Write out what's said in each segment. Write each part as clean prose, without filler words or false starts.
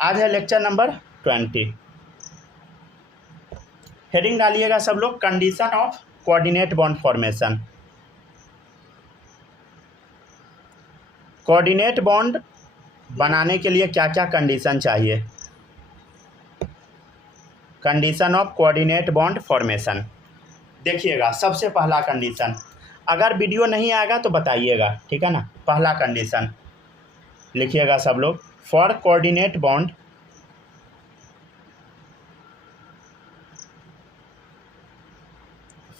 आज है lecture number 20। Heading डालिएगा सब लोग, condition of coordinate bond formation. Coordinate bond बनाने के लिए क्या क्या कंडीशन चाहिए। Condition of coordinate bond formation. देखिएगा, सबसे पहला कंडीशन, अगर वीडियो नहीं आएगा तो बताइएगा, ठीक है ना। पहला कंडीशन लिखिएगा सब लोग, for coordinate bond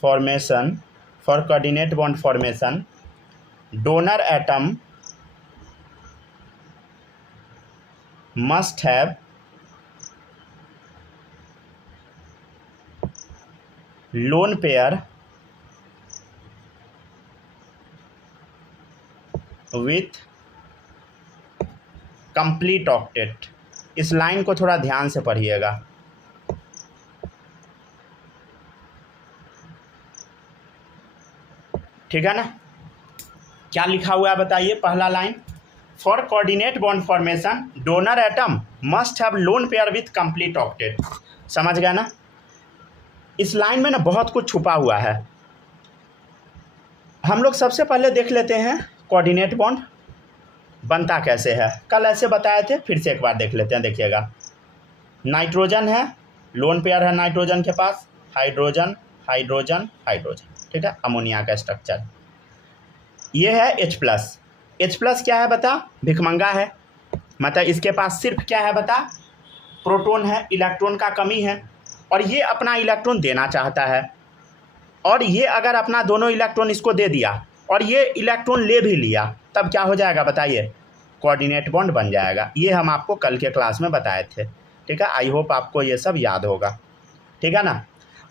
formation, for coordinate bond formation donor atom must have lone pair with complete octet। इस लाइन को थोड़ा ध्यान से पढ़िएगा। ठीक है ना। क्या लिखा हुआ है बताइए। पहला line, for coordinate bond formation donor atom must have loan pair with complete octet. समझ गया ना। इस लाइन में ना बहुत कुछ छुपा हुआ है। हम लोग सबसे पहले देख लेते हैं कोऑर्डिनेट बॉन्ड बनता कैसे है। कल ऐसे बताए थे, फिर से एक बार देख लेते हैं। देखिएगा, नाइट्रोजन है, लोन पेयर है नाइट्रोजन के पास, हाइड्रोजन हाइड्रोजन हाइड्रोजन, ठीक है, अमोनिया का स्ट्रक्चर। ये है H+। H+ क्या है बता, भिखमंगा है, मतलब इसके पास सिर्फ क्या है बता, प्रोटॉन है, इलेक्ट्रॉन का कमी है, और ये अपना इलेक्ट्रॉन देना चाहता है। और ये अगर अपना दोनों इलेक्ट्रॉन इसको दे दिया और ये इलेक्ट्रॉन ले भी लिया, तब क्या हो जाएगा बताइए, कोऑर्डिनेट बॉन्ड बन जाएगा। ये हम आपको कल के क्लास में बताए थे, ठीक है। आई होप आपको ये सब याद होगा, ठीक है ना।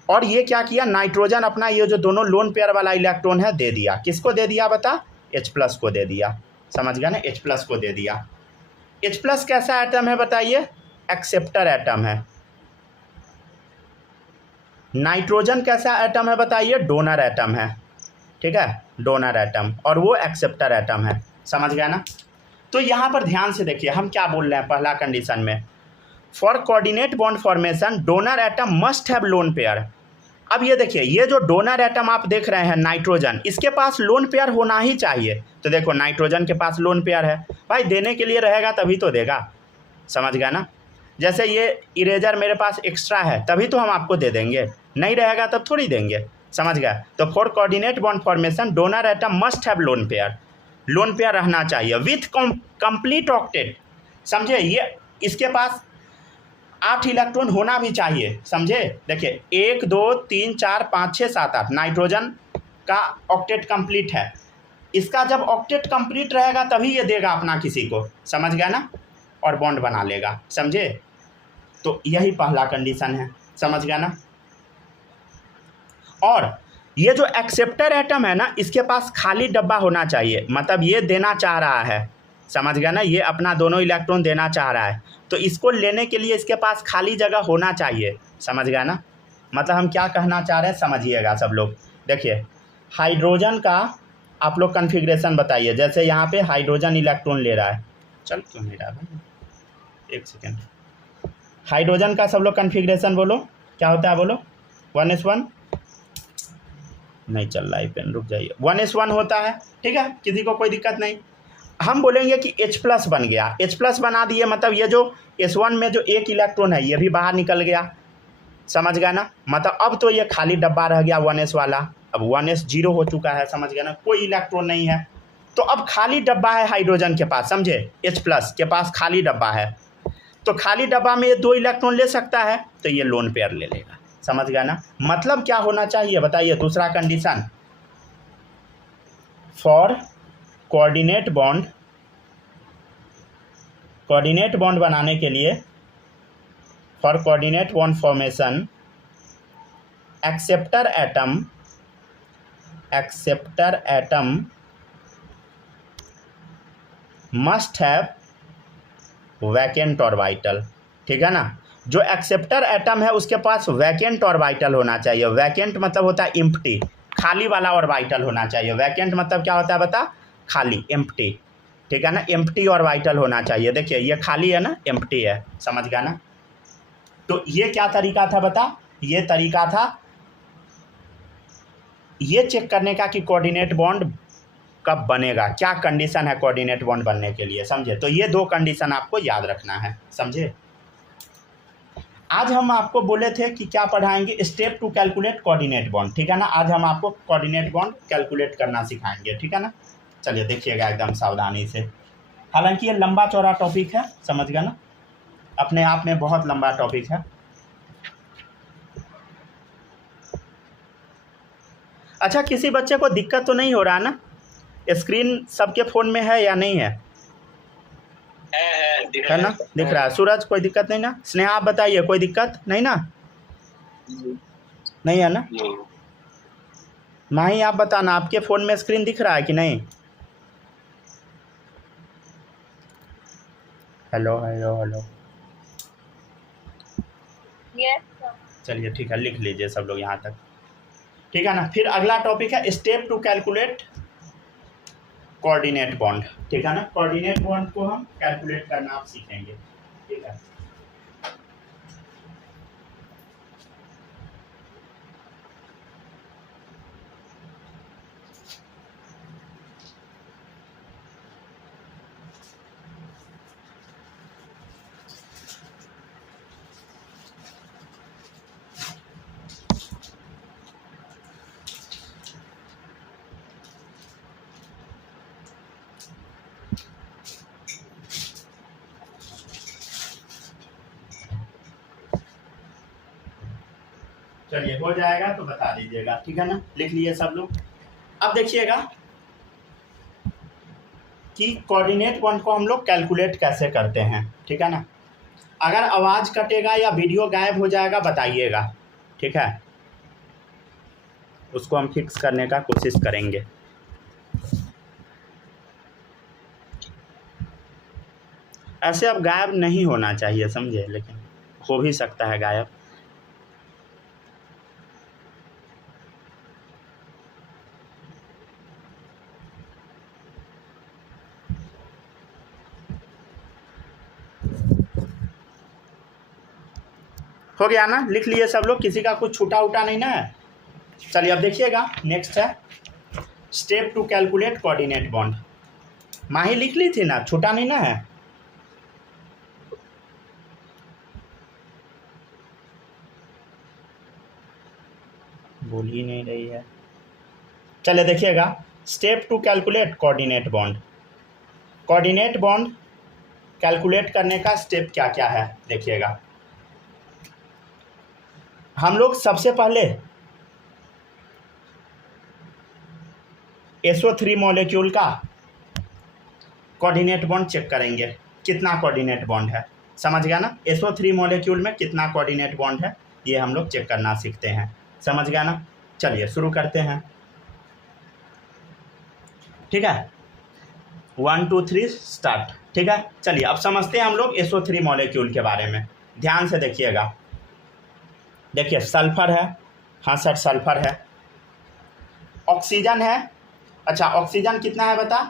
और ये क्या किया, नाइट्रोजन अपना ये जो दोनों लोन पेयर वाला इलेक्ट्रॉन है दे दिया। किसको दे दिया बता, H+ को दे दिया। समझ गया ना, H+ को दे दिया। H+ कैसा एटम है बताइए, एक्सेप्टर एटम है। नाइट्रोजन कैसा एटम है बताइए, डोनर एटम है, ठीक है, डोनर एटम, और वो एक्सेप्टर एटम है। समझ गया ना। तो यहाँ पर ध्यान से देखिए हम क्या बोल रहे हैं। पहला कंडीशन में, for coordinate bond formation donor atom must have lone pair. अब ये देखिए, ये जो डोनर एटम आप देख रहे हैं नाइट्रोजन, इसके पास लोन पेयर होना ही चाहिए। तो देखो, नाइट्रोजन के पास लोन पेयर है, भाई देने के लिए रहेगा तभी तो देगा। समझ गया ना। जैसे ये इरेजर मेरे पास एक्स्ट्रा है तभी तो हम आपको दे देंगे, नहीं रहेगा तब थोड़ी देंगे। समझ गया। तो for coordinate bond formation donor atom must have lone pair, lone pair रहना चाहिए विथ कंप्लीट ऑक्टेट। समझे, ये इसके पास 8 इलेक्ट्रॉन होना भी चाहिए। समझे, देखिए 1 2 3 4 5 6 7 8 नाइट्रोजन का ऑक्टेट कंप्लीट है। इसका जब ऑक्टेट कंप्लीट रहेगा तभी ये देगा अपना किसी को। समझ गया ना, और बॉन्ड बना लेगा। समझे, तो यही पहला कंडीशन है। समझ गया ना। और ये जो एक्सेप्टर एटम है ना, इसके पास खाली डब्बा होना चाहिए, मतलब ये देना चाह रहा है। समझ गया ना, ये अपना दोनों इलेक्ट्रॉन देना चाह रहा है, तो इसको लेने के लिए इसके पास खाली जगह होना चाहिए। समझ गया ना। मतलब हम क्या कहना चाह रहे हैं समझिएगा सब लोग। देखिए, हाइड्रोजन का आप लोग कन्फिग्रेशन बताइए। जैसे यहाँ पे हाइड्रोजन इलेक्ट्रॉन ले रहा है, चल क्यों ले रहा है भाई, एक सेकेंड। हाइड्रोजन का सब लोग कन्फिग्रेशन बोलो, क्या होता है बोलो। 1s1 नहीं चल रहा है पेन, रुक जाइए। 1s1 होता है, ठीक है, किसी को कोई दिक्कत नहीं। हम बोलेंगे कि H+ बन गया। H+ बना दिए, मतलब ये जो S1 में जो एक इलेक्ट्रॉन है ये भी बाहर निकल गया। समझ गया ना। मतलब अब तो ये खाली डब्बा रह गया 1s वाला। अब 1s 0 हो चुका है। समझ गया ना, कोई इलेक्ट्रॉन नहीं है, तो अब खाली डब्बा है हाइड्रोजन के पास। समझे, H+ के पास खाली डब्बा है, तो खाली डब्बा में ये 2 इलेक्ट्रॉन ले सकता है, तो ये लोन पेयर ले लेगा। समझ गया ना। मतलब क्या होना चाहिए बताइए, दूसरा कंडीशन, फॉर कोऑर्डिनेट बॉन्ड बनाने के लिए, for coordinate bond formation acceptor atom must have vacant orbital. ठीक है ना। जो एक्सेप्टर एटम है उसके पास वैकेंट ऑर्बिटल होना चाहिए। वैकेंट मतलब होता है एम्प्टी, खाली वाला ऑर्बिटल होना चाहिए। वैकेंट मतलब क्या होता है बता, खाली, एम्प्टी। ठीक है ना, एम्प्टी और वाइटल होना चाहिए। देखिए ये खाली है ना, एम्प्टी है, समझ गया ना। तो ये क्या तरीका था बता, ये तरीका था ये चेक करने का कि कोऑर्डिनेट बॉन्ड कब बनेगा, क्या कंडीशन है कोऑर्डिनेट बॉन्ड बनने के लिए, समझे। तो ये 2 कंडीशन आपको याद रखना है, समझे। आज हम आपको बोले थे कि क्या पढ़ाएंगे, step to calculate coordinate bond, ठीक है ना। आज हम आपको कोऑर्डिनेट बॉन्ड कैलकुलेट करना सिखाएंगे, ठीक है ना। चलिए देखिएगा एकदम सावधानी से। हालांकि ये लंबा चौड़ा टॉपिक है, समझ गया ना, अपने आप में बहुत लंबा टॉपिक है। अच्छा, किसी बच्चे को दिक्कत तो नहीं हो रहा ना, स्क्रीन सबके फ़ोन में है या नहीं है? है ना, दिख रहा है। सूरज कोई दिक्कत नहीं ना? स्नेहा आप बताइए, कोई दिक्कत नहीं ना? नहीं है ना? माही आप बताना, आपके फ़ोन में स्क्रीन दिख रहा है कि नहीं? Hello hello hello. चलिए ठीक है, लिख लीजिए सब लोग यहाँ तक, ठीक है ना। फिर अगला टॉपिक है step to calculate coordinate bond, ठीक है ना। कोऑर्डिनेट बॉन्ड को हम कैलकुलेट करना आप सीखेंगे, ठीक है। चलिए हो जाएगा तो बता दीजिएगा, ठीक है ना। लिख लिए सब लोग। अब देखिएगा कि कोऑर्डिनेट बॉन्ड को हम लोग कैलकुलेट कैसे करते हैं, ठीक है ना। अगर आवाज़ कटेगा या वीडियो गायब हो जाएगा बताइएगा, ठीक है, उसको हम फिक्स करने का कोशिश करेंगे। ऐसे अब गायब नहीं होना चाहिए, समझे, लेकिन हो भी सकता है गायब। हो गया ना, लिख लिए सब लोग, किसी का कुछ छूटा उटा नहीं ना है। चलिए अब देखिएगा, नेक्स्ट है step to calculate coordinate bond. Mahi लिख ली थी ना, छूटा नहीं ना है? बोल ही नहीं रही है। चलिए देखिएगा, step to calculate coordinate bond. Coordinate bond calculate करने का स्टेप क्या क्या है देखिएगा। हम लोग सबसे पहले SO3 मॉलिक्यूल का कोऑर्डिनेट बॉन्ड चेक करेंगे, कितना कोऑर्डिनेट बॉन्ड है, समझ गया ना। SO3 मॉलिक्यूल में कितना कोऑर्डिनेट बॉन्ड है, ये हम लोग चेक करना सीखते हैं, समझ गया ना। चलिए शुरू करते हैं, ठीक है। 1 2 3 स्टार्ट, ठीक है। चलिए अब समझते हैं हम लोग SO3 मॉलिक्यूल के बारे में। ध्यान से देखिएगा, देखिए सल्फर है, हाँ सर सल्फर है। ऑक्सीजन है, अच्छा ऑक्सीजन कितना है बता,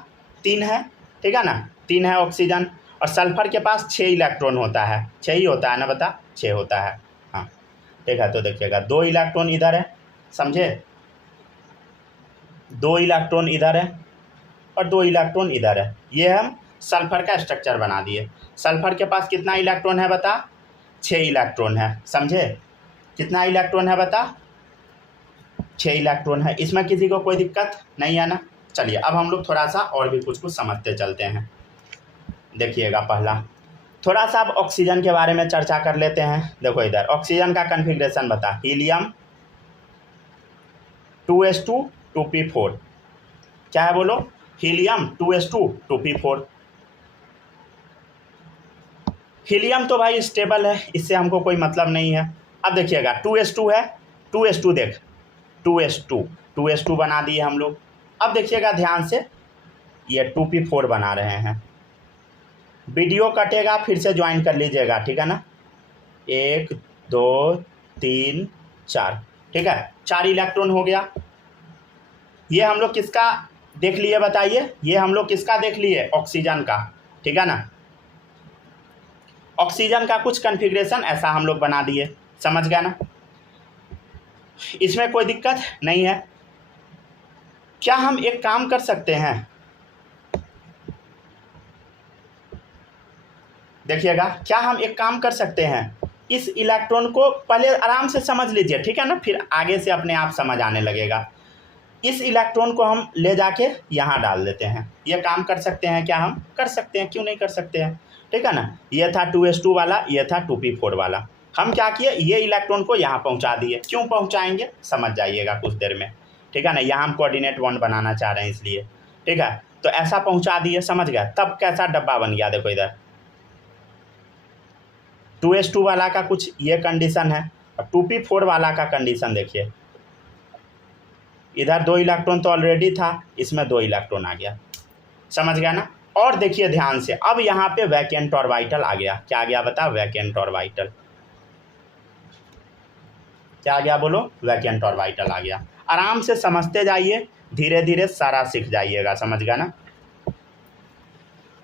3 है, ठीक है ना, 3 है ऑक्सीजन। और सल्फर के पास 6 इलेक्ट्रॉन होता है, 6 ही होता है ना बता, 6 होता है, हाँ ठीक है। तो देखिएगा 2 इलेक्ट्रॉन इधर है, समझे, 2 इलेक्ट्रॉन इधर है और 2 इलेक्ट्रॉन इधर है। ये हम सल्फर का स्ट्रक्चर बना दिए। सल्फर के पास कितना इलेक्ट्रॉन है बता, 6 इलेक्ट्रॉन है, समझे। कितना इलेक्ट्रॉन है बता, 6 इलेक्ट्रॉन है। इसमें किसी को कोई दिक्कत नहीं है ना। चलिए अब हम लोग थोड़ा सा और भी कुछ समझते चलते हैं। देखिएगा पहला थोड़ा सा अब ऑक्सीजन के बारे में चर्चा कर लेते हैं। देखो इधर ऑक्सीजन का कन्फिग्रेशन बता, हीलियम 2s2 2p4, क्या है बोलो, हीलियम 2s2 2p4। हीलियम तो भाई स्टेबल है, इससे हमको कोई मतलब नहीं है। अब देखिएगा 2s2 है, 2s2 देख 2s2 बना दिए हम लोग। अब देखिएगा ध्यान से, ये 2p4 बना रहे हैं। वीडियो कटेगा फिर से ज्वाइन कर लीजिएगा, ठीक है ना। 1 2 3 4, ठीक है, 4 इलेक्ट्रॉन हो गया। ये हम लोग किसका देख लिए, बताइए ये हम लोग किसका देख लिए, ऑक्सीजन का, ठीक है ना। ऑक्सीजन का कुछ कॉन्फ़िगरेशन ऐसा हम लोग बना दिए, समझ गया ना, इसमें कोई दिक्कत नहीं है। क्या हम एक काम कर सकते हैं, देखिएगा, क्या हम एक काम कर सकते हैं, इस इलेक्ट्रॉन को पहले आराम से समझ लीजिए, ठीक है ना, फिर आगे से अपने आप समझ आने लगेगा। इस इलेक्ट्रॉन को हम ले जाके यहाँ डाल देते हैं, ये काम कर सकते हैं क्या, हम कर सकते हैं, क्यों नहीं कर सकते हैं, ठीक है ना। ये था 2s2 वाला, ये था 2p4 वाला, हम क्या किए, ये इलेक्ट्रॉन को यहाँ पहुँचा दिए। क्यों पहुँचाएंगे समझ जाइएगा कुछ देर में, ठीक है ना। यहाँ हम कोऑर्डिनेट बॉन्ड बनाना चाह रहे हैं इसलिए, ठीक है, तो ऐसा पहुँचा दिए, समझ गया। तब कैसा डब्बा बन गया, देखो इधर 2s2 वाला का कुछ ये कंडीशन है, और 2p4 वाला का कंडीशन देखिए, इधर 2 इलेक्ट्रॉन तो ऑलरेडी था, इसमें 2 इलेक्ट्रॉन आ गया, समझ गया ना। और देखिए ध्यान से, अब यहाँ पे वैकेंट ऑर्बिटल आ गया, क्या आ गया बता, वैकेंट ऑर्बिटल, क्या आ गया बोलो, वैकेंट ऑर्बिटल आ गया। आराम से समझते जाइए, धीरे धीरे सारा सीख जाइएगा, समझ गया ना।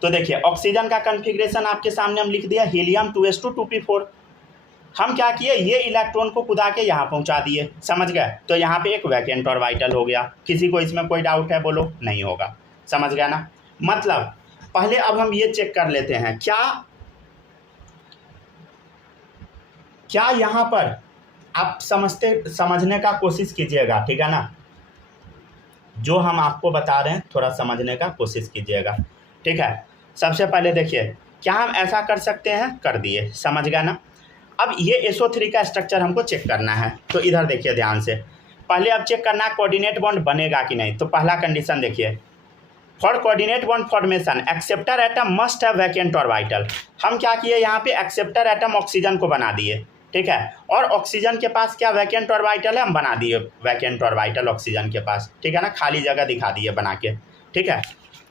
तो देखिए ऑक्सीजन का कॉन्फ़िगरेशन आपके सामने हम लिख दिया, हीलियम 2s2 2p4, हम क्या किए, ये इलेक्ट्रॉन को कुदा के यहाँ पहुँचा दिए, समझ गए। तो यहाँ पे एक वैकेंट ऑर्बिटल हो गया। किसी को इसमें कोई डाउट है बोलो, नहीं होगा, समझ गया ना। मतलब पहले अब हम ये चेक कर लेते हैं, क्या यहाँ पर आप समझने का कोशिश कीजिएगा, ठीक है ना। जो हम आपको बता रहे हैं थोड़ा समझने का कोशिश कीजिएगा, ठीक है। सबसे पहले देखिए, क्या हम ऐसा कर सकते हैं, कर दिए, समझ गया ना। अब ये SO3 का स्ट्रक्चर हमको चेक करना है, तो इधर देखिए ध्यान से, पहले अब चेक करना है कोऑर्डिनेट बॉन्ड बनेगा कि नहीं। तो पहला कंडीशन देखिए, for coordinate bond formation acceptor atom must have vacant orbital. हम क्या किए, यहाँ पे एक्सेप्टर एटम ऑक्सीजन को बना दिए, ठीक है, और ऑक्सीजन के पास क्या वैकेंट ऑर्बिटल है, हम बना दिए वैकेंट ऑर्बिटल ऑक्सीजन के पास, ठीक है ना, खाली जगह दिखा दिए बना के, ठीक है।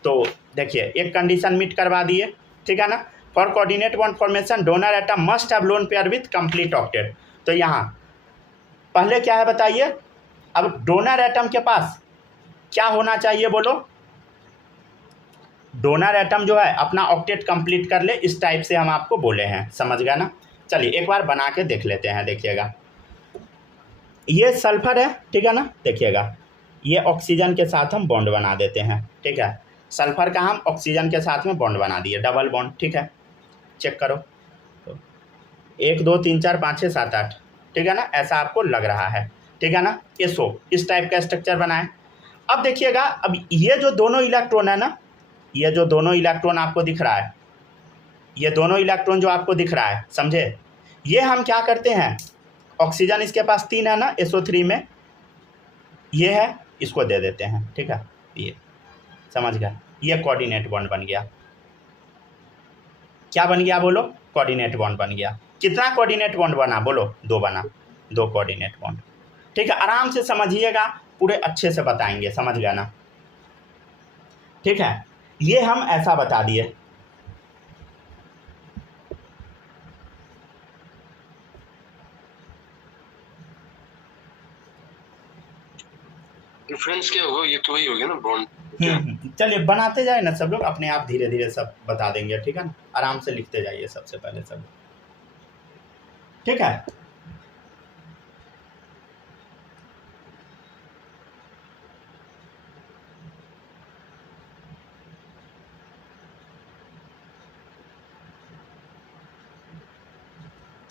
तो देखिए एक कंडीशन मीट करवा दिए, ठीक है ना। For coordinate bond formation donor atom must have loan pair with complete octet. तो यहाँ पहले क्या है बताइए, अब डोनर एटम के पास क्या होना चाहिए बोलो, डोनर एटम जो है अपना ऑक्टेट कंप्लीट कर ले, इस टाइप से हम आपको बोले हैं, समझ गया ना। चलिए एक बार बना के देख लेते हैं, देखिएगा ये सल्फर है, ठीक है ना, देखिएगा ये ऑक्सीजन के साथ हम बॉन्ड बना देते हैं, ठीक है। सल्फर का हम ऑक्सीजन के साथ में बॉन्ड बना दिए, डबल बॉन्ड, ठीक है, चेक करो, तो 1 2 3 4 5 6 7 8, ठीक है ना, ऐसा आपको लग रहा है, ठीक है ना। SO इस टाइप का स्ट्रक्चर बनाए। अब देखिएगा, अब ये जो दोनों इलेक्ट्रॉन है ना, ये जो दोनों इलेक्ट्रॉन आपको दिख रहा है, ये दोनों इलेक्ट्रॉन जो आपको दिख रहा है, समझे, ये हम क्या करते हैं, ऑक्सीजन इसके पास 3 है ना SO3 में, ये है, इसको दे देते हैं, ठीक है, ये समझ गया, ये कोऑर्डिनेट बॉन्ड बन गया। क्या बन गया बोलो, कोऑर्डिनेट बॉन्ड बन गया। कितना कोऑर्डिनेट बॉन्ड बना बोलो, 2 बना, 2 कोऑर्डिनेट बॉन्ड, ठीक है। आराम से समझिएगा, पूरे अच्छे से बताएंगे, समझ गया ना, ठीक है। ये हम ऐसा बता दिए। डिफरेंस क्या होगा, ये तो वही हो गया ना बॉन्ड। चलिए बनाते जाए ना सब लोग, अपने आप धीरे धीरे सब बता देंगे, ठीक है ना, आराम से लिखते जाइए सबसे पहले सब, ठीक है।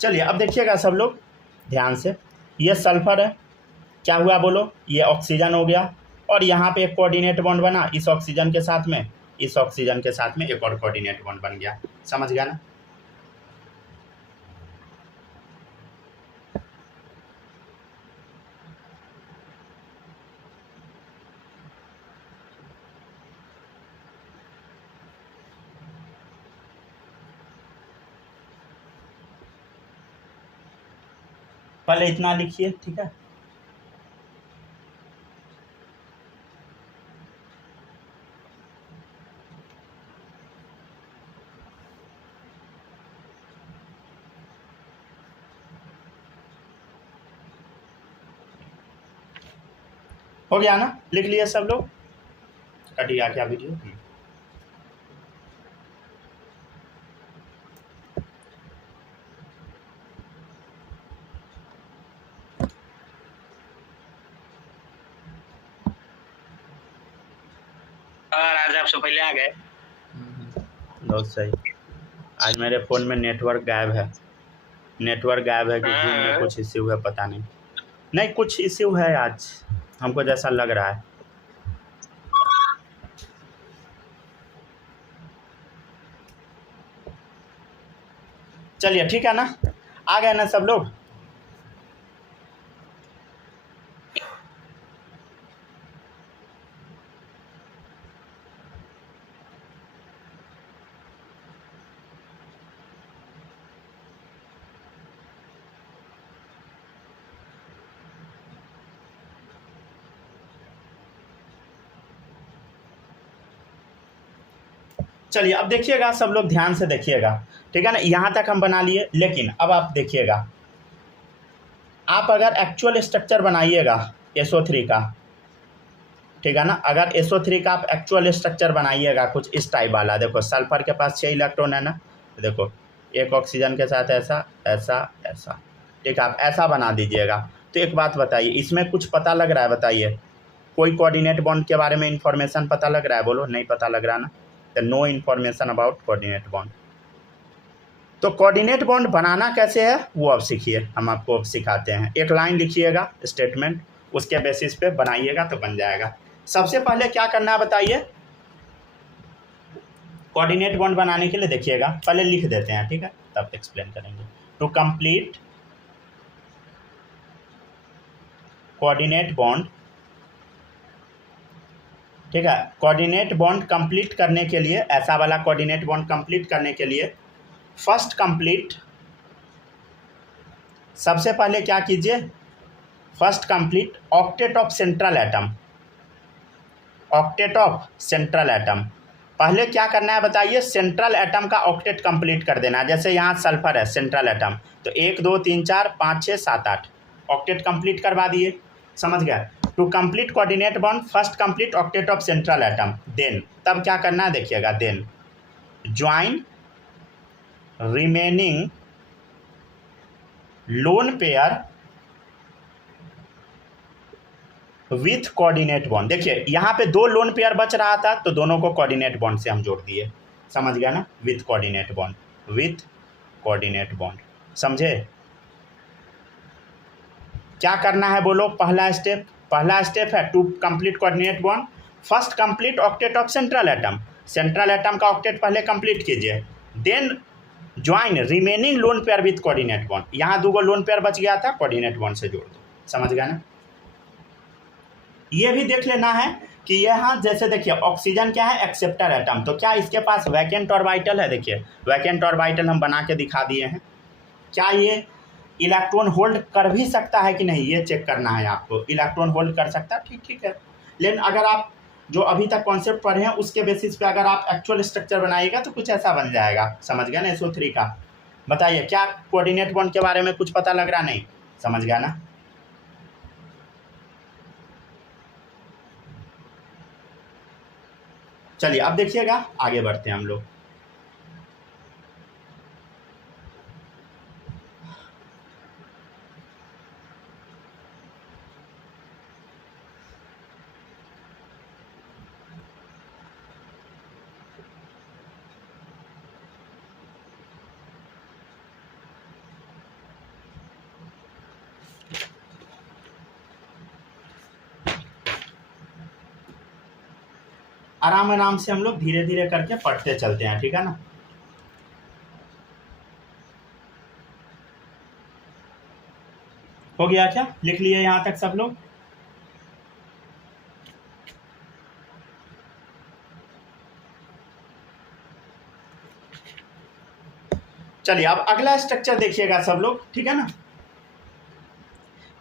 चलिए अब देखिएगा सब लोग ध्यान से, ये सल्फर है, क्या हुआ बोलो, ये ऑक्सीजन हो गया, और यहाँ पे एक कोऑर्डिनेट बॉन्ड बना इस ऑक्सीजन के साथ में, इस ऑक्सीजन के साथ में एक और कोऑर्डिनेट बॉन्ड बन गया, समझ गया ना। पहले इतना लिखिए, ठीक है। हो गया ना, लिख लिए सब लोग। कट गया क्या वीडियो? और आज आप सब पहले आ गए। बहुत सही। आज मेरे फ़ोन में नेटवर्क गायब है कि Zoom में कुछ इश्यू है, पता नहीं कुछ इश्यू है आज, हमको जैसा लग रहा है। चलिए ठीक है ना, आ गए ना सब लोग? चलिए अब देखिएगा, सब लोग ध्यान से देखिएगा, ठीक है ना। यहाँ तक हम बना लिए, लेकिन अब आप देखिएगा, आप अगर एक्चुअल स्ट्रक्चर बनाइएगा SO3 का, ठीक है ना, अगर SO3 का आप एक्चुअल स्ट्रक्चर बनाइएगा कुछ इस टाइप वाला, देखो सल्फर के पास 6 इलेक्ट्रॉन है ना, देखो एक ऑक्सीजन के साथ ऐसा ऐसा ऐसा, ठीक है, आप ऐसा बना दीजिएगा। तो एक बात बताइए, इसमें कुछ पता लग रहा है? बताइए, कोई कोऑर्डिनेट बॉन्ड के बारे में इंफॉर्मेशन पता लग रहा है? बोलो, नहीं पता लग रहा ना, तो no information about coordinate bond. तो कोऑर्डिनेट बॉन्ड बनाना कैसे है वो अब सीखिए, हम आपको सिखाते हैं। एक लाइन लिखिएगा स्टेटमेंट, उसके बेसिस पे बनाइएगा तो बन जाएगा। सबसे पहले क्या करना है बताइए? कोऑर्डिनेट बॉन्ड बनाने के लिए देखिएगा, पहले लिख देते हैं, ठीक है, तब एक्सप्लेन करेंगे। टू कंप्लीट कोऑर्डिनेट बॉन्ड, ठीक है, कोऑर्डिनेट बॉन्ड कंप्लीट करने के लिए, ऐसा वाला कोऑर्डिनेट बॉन्ड कंप्लीट करने के लिए फर्स्ट कंप्लीट, सबसे पहले क्या कीजिए, first complete octet of central atom, octet of central atom. पहले क्या करना है बताइए? सेंट्रल एटम का ऑक्टेट कंप्लीट कर देना है। जैसे यहाँ सल्फर है सेंट्रल एटम, तो 1 2 3 4 5 6 7 8 ऑक्टेट कंप्लीट करवा दिए, समझ गया। To complete coordinate bond first complete octet of central atom, then तब क्या करना है देखिएगा, then join remaining lone pair with coordinate bond. देखिए यहाँ पे 2 लोन पेयर बच रहा था, तो दोनों को कोऑर्डिनेट बॉन्ड से हम जोड़ दिए, समझ गया ना, with coordinate bond, with coordinate bond, समझे? क्या करना है बोलो? पहला स्टेप है to complete coordinate bond first complete octet of central atom, central atom का ऑक्टेट पहले कंप्लीट कीजिए, then join remaining lone pair with coordinate bond. यहाँ 2 लोन पेयर बच गया था, कोऑर्डिनेट बॉन्ड से जोड़ दो, समझ गया ना। ये भी देख लेना है कि यहाँ जैसे देखिए ऑक्सीजन क्या है, एक्सेप्टर एटम, तो क्या इसके पास वैकेंट ऑर्बिटल है? देखिए वैकेंट ऑर्बिटल हम बना के दिखा दिए हैं। क्या ये इलेक्ट्रॉन होल्ड कर भी सकता है कि नहीं, ये चेक करना है आपको। इलेक्ट्रॉन होल्ड कर सकता है, ठीक है, लेकिन अगर आप जो अभी तक कॉन्सेप्ट पढ़े हैं उसके बेसिस पे अगर आप एक्चुअल स्ट्रक्चर बनाइएगा तो कुछ ऐसा बन जाएगा, समझ गया ना। SO3 का बताइए, क्या कोऑर्डिनेट बॉन्ड के बारे में कुछ पता लग रहा? नहीं, समझ गया ना। चलिए अब देखिएगा, आगे बढ़ते हैं हम लोग। आराम आराम से हम लोग धीरे धीरे करके पढ़ते चलते हैं, ठीक है ना। हो गया क्या? लिख लिए यहाँ तक सब लोग? चलिए अब अगला स्ट्रक्चर देखिएगा सब लोग, ठीक है ना।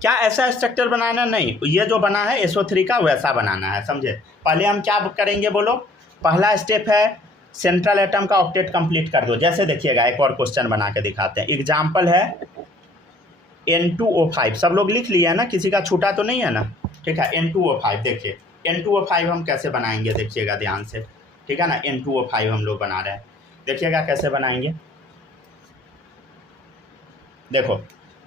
क्या ऐसा स्ट्रक्चर बनाना? नहीं, ये जो बना है SO3 का वैसा बनाना है, समझे। पहले हम क्या करेंगे बोलो? पहला स्टेप है सेंट्रल एटम का ऑक्टेट कंप्लीट कर दो। जैसे देखिएगा, एक और क्वेश्चन बना के दिखाते हैं। एग्जाम्पल है N2O5, सब लोग लिख लिए है ना, किसी का छूटा तो नहीं है ना, ठीक है। N2O5 देखिए, N2O5 हम कैसे बनाएंगे देखिएगा ध्यान से, ठीक है ना। N2O5 हम लोग बना रहे हैं, देखिएगा कैसे बनाएंगे। देखो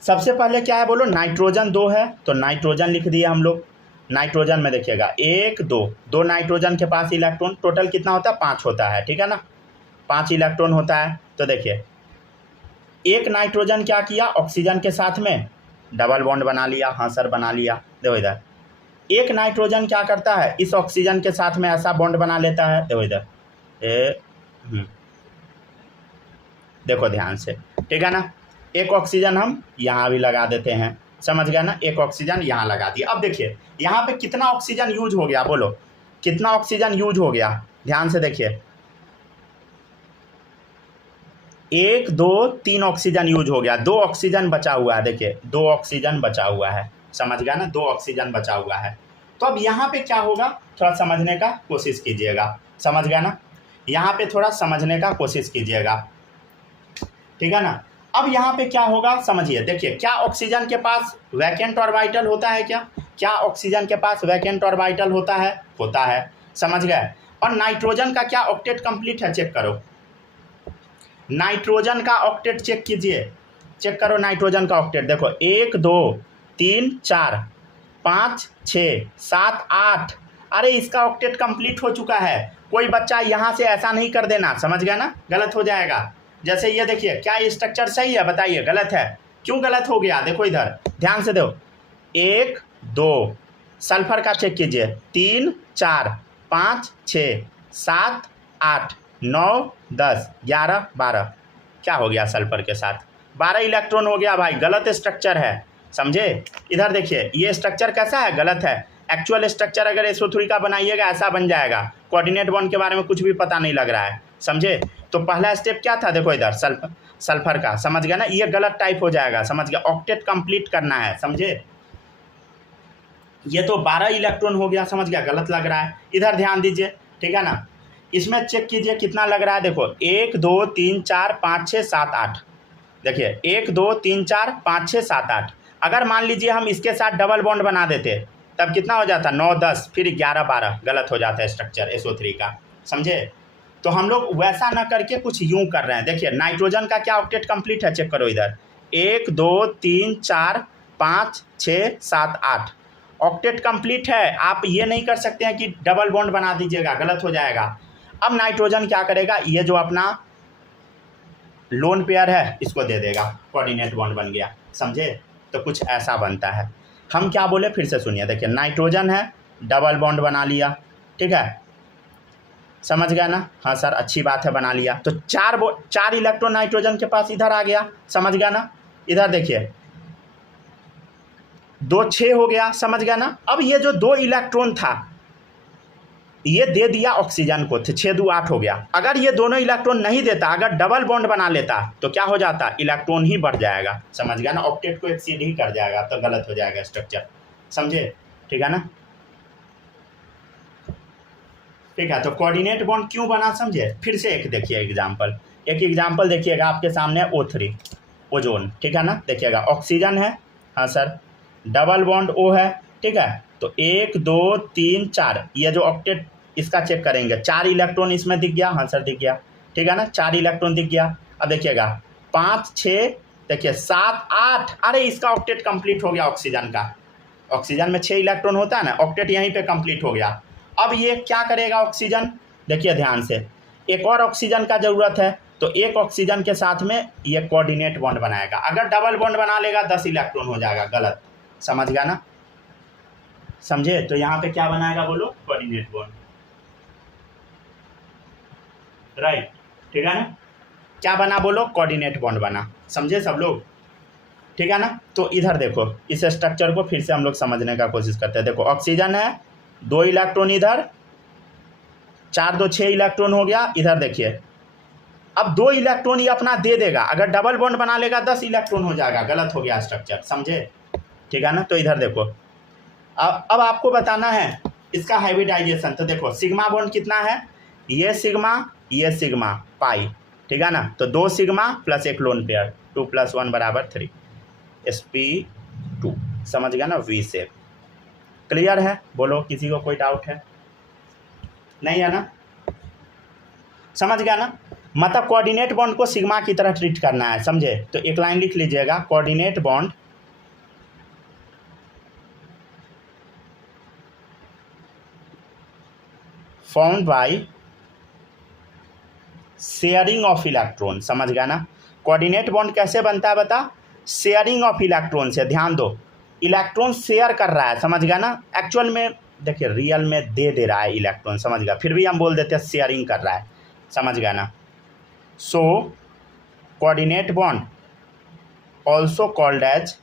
सबसे पहले क्या है बोलो, नाइट्रोजन 2 है तो नाइट्रोजन लिख दिया हम लोग। नाइट्रोजन में देखिएगा 1 2, 2 नाइट्रोजन के पास इलेक्ट्रॉन, टोटल कितना होता है 5 होता है, ठीक है ना, 5 इलेक्ट्रॉन होता है। तो देखिए एक नाइट्रोजन क्या किया, ऑक्सीजन के साथ में डबल बॉन्ड बना लिया, हाँ सर बना लिया। देखो इधर एक नाइट्रोजन क्या करता है, इस ऑक्सीजन के साथ में ऐसा बॉन्ड बना लेता है। देखो इधर देखो ध्यान से, ठीक है ना। एक ऑक्सीजन हम यहाँ भी लगा देते हैं, समझ गया ना, एक ऑक्सीजन यहाँ लगा दिया। अब देखिए यहाँ पे कितना ऑक्सीजन यूज हो गया, बोलो कितना ऑक्सीजन यूज हो गया, ध्यान से देखिए 1 2 3 ऑक्सीजन यूज हो गया, 2 ऑक्सीजन बचा हुआ है। देखिए 2 ऑक्सीजन बचा हुआ है, समझ गया ना, 2 ऑक्सीजन बचा हुआ है। तो अब यहाँ पे क्या होगा, थोड़ा समझने का कोशिश कीजिएगा, समझ गया ना, यहाँ पे थोड़ा समझने का कोशिश कीजिएगा, ठीक है ना। अब यहाँ पे क्या होगा समझिए, देखिए क्या ऑक्सीजन के पास वैकेंट ऑर्बिटल होता है, क्या ऑक्सीजन के पास वैकेंट ऑर्बिटल होता है, समझ गए। और नाइट्रोजन का क्या ऑक्टेट कंप्लीट है, चेक करो नाइट्रोजन का ऑक्टेट चेक कीजिए, चेक करो नाइट्रोजन का ऑक्टेट। देखो 1 2 3 4 5 6 7 8, अरे इसका ऑक्टेट कंप्लीट हो चुका है। कोई बच्चा यहाँ से ऐसा नहीं कर देना, समझ गया ना, गलत हो जाएगा। जैसे ये देखिए क्या ये स्ट्रक्चर सही है, बताइए गलत है, क्यों गलत हो गया। देखो इधर ध्यान से देखो 1 2, सल्फर का चेक कीजिए 3 4 5 6 7 8 9 10 11 12, क्या हो गया सल्फर के साथ 12 इलेक्ट्रॉन हो गया भाई, गलत स्ट्रक्चर है, समझे। इधर देखिए ये स्ट्रक्चर कैसा है, गलत है। एक्चुअल स्ट्रक्चर अगर SO3 का बनाइएगा ऐसा बन जाएगा, कोऑर्डिनेट बॉन्ड के बारे में कुछ भी पता नहीं लग रहा है, समझे। तो पहला स्टेप क्या था, देखो इधर सल्फर का, समझ गया ना, ये गलत टाइप हो जाएगा, समझ गया, ऑक्टेट कंप्लीट करना है, समझे। ये तो 12 इलेक्ट्रॉन हो गया, समझ गया, गलत लग रहा है। इधर ध्यान दीजिए, ठीक है ना, इसमें चेक कीजिए कितना लग रहा है। देखो 1 2 3 4 5 6 7 8, देखिए 1 2 3 4 5 6 7 8। अगर मान लीजिए हम इसके साथ डबल बॉन्ड बना देते तब कितना हो जाता, 9 10, फिर 11 12, गलत हो जाता है स्ट्रक्चर SO3 का, समझे। तो हम लोग वैसा ना करके कुछ यूं कर रहे हैं। देखिए नाइट्रोजन का क्या ऑक्टेट कंप्लीट है, चेक करो इधर 1 2 3 4 5 6 7 8, ऑक्टेट कंप्लीट है। आप ये नहीं कर सकते हैं कि डबल बॉन्ड बना दीजिएगा, गलत हो जाएगा। अब नाइट्रोजन क्या करेगा, ये जो अपना लोन पेयर है इसको दे देगा, कोऑर्डिनेट बॉन्ड बन गया, समझे। तो कुछ ऐसा बनता है। हम क्या बोले फिर से सुनिए, देखिए नाइट्रोजन है, डबल बॉन्ड बना लिया, ठीक है, समझ गया ना, हाँ सर अच्छी बात है बना लिया। तो 4 इलेक्ट्रॉन नाइट्रोजन के पास इधर आ गया, समझ गया ना। इधर देखिए 2 6 हो गया, समझ गया ना। अब ये जो 2 इलेक्ट्रॉन था ये दे दिया ऑक्सीजन को, 6 2 8 हो गया। अगर ये दोनों इलेक्ट्रॉन नहीं देता, अगर डबल बॉन्ड बना लेता तो क्या हो जाता, इलेक्ट्रॉन ही बढ़ जाएगा, समझ गया ना, ऑक्टेट को एक्सीड ही कर जाएगा, तो गलत हो जाएगा स्ट्रक्चर, समझे, ठीक है ना। ठीक है, तो कोऑर्डिनेट बॉन्ड क्यों बना, समझे। फिर से एक देखिए एग्जाम्पल, एक एग्जाम्पल देखिएगा आपके सामने O3 ओजोन, ठीक है ना। देखिएगा ऑक्सीजन है, हाँ सर, डबल बॉन्ड O है, ठीक है। तो 1 2 3 4, ये जो ऑक्टेट इसका चेक करेंगे, 4 इलेक्ट्रॉन इसमें दिख गया, हाँ सर दिख गया, ठीक है ना, 4 इलेक्ट्रॉन दिख गया। अब देखिएगा 5 6, देखिए 7 8, अरे इसका ऑक्टेट कंप्लीट हो गया ऑक्सीजन का, ऑक्सीजन में 6 इलेक्ट्रॉन होता है ना, ऑक्टेट यहीं पे कंप्लीट हो गया। अब ये क्या करेगा ऑक्सीजन, देखिए ध्यान से, एक और ऑक्सीजन का ज़रूरत है, तो एक ऑक्सीजन के साथ में ये कोऑर्डिनेट बॉन्ड बनाएगा। अगर डबल बॉन्ड बना लेगा 10 इलेक्ट्रॉन हो जाएगा, गलत, समझ गया ना, समझे। तो यहाँ पे क्या बनाएगा बोलो, कोऑर्डिनेट बॉन्ड, राइट, ठीक है ना। क्या बना बोलो, कोऑर्डिनेट बॉन्ड बना, समझे सब लोग, ठीक है ना। तो इधर देखो इस स्ट्रक्चर को फिर से हम लोग समझने का कोशिश करते हैं। देखो ऑक्सीजन है, 2 इलेक्ट्रॉन इधर, 4 2 6 इलेक्ट्रॉन हो गया। इधर देखिए अब 2 इलेक्ट्रॉन ये अपना दे देगा, अगर डबल बॉन्ड बना लेगा 10 इलेक्ट्रॉन हो जाएगा, गलत हो गया स्ट्रक्चर, समझे, ठीक है ना। तो इधर देखो अब आपको बताना है इसका हाइब्रिडाइजेशन। तो देखो सिग्मा बॉन्ड कितना है, ये सिग्मा पाई, ठीक है ना। तो 2 sigma plus 1 lone pair, 2 + 1 = 3, sp2, समझ गया ना, V शेप, क्लियर है? बोलो, किसी को कोई डाउट है? नहीं है ना? समझ गया ना? मतलब कोऑर्डिनेट बॉन्ड को सिग्मा की तरह ट्रीट करना है, समझे? तो एक लाइन लिख लीजिएगा, coordinate bond found by sharing of electron. समझ गया ना? कोऑर्डिनेट बॉन्ड कैसे बनता है बता? शेयरिंग ऑफ इलेक्ट्रॉन से। ध्यान दो, इलेक्ट्रॉन शेयर कर रहा है, समझ गया ना? एक्चुअल में देखिए रियल में दे रहा है इलेक्ट्रॉन, समझ गया? फिर भी हम बोल देते हैं शेयरिंग कर रहा है, समझ गया ना? So coordinate bond also called as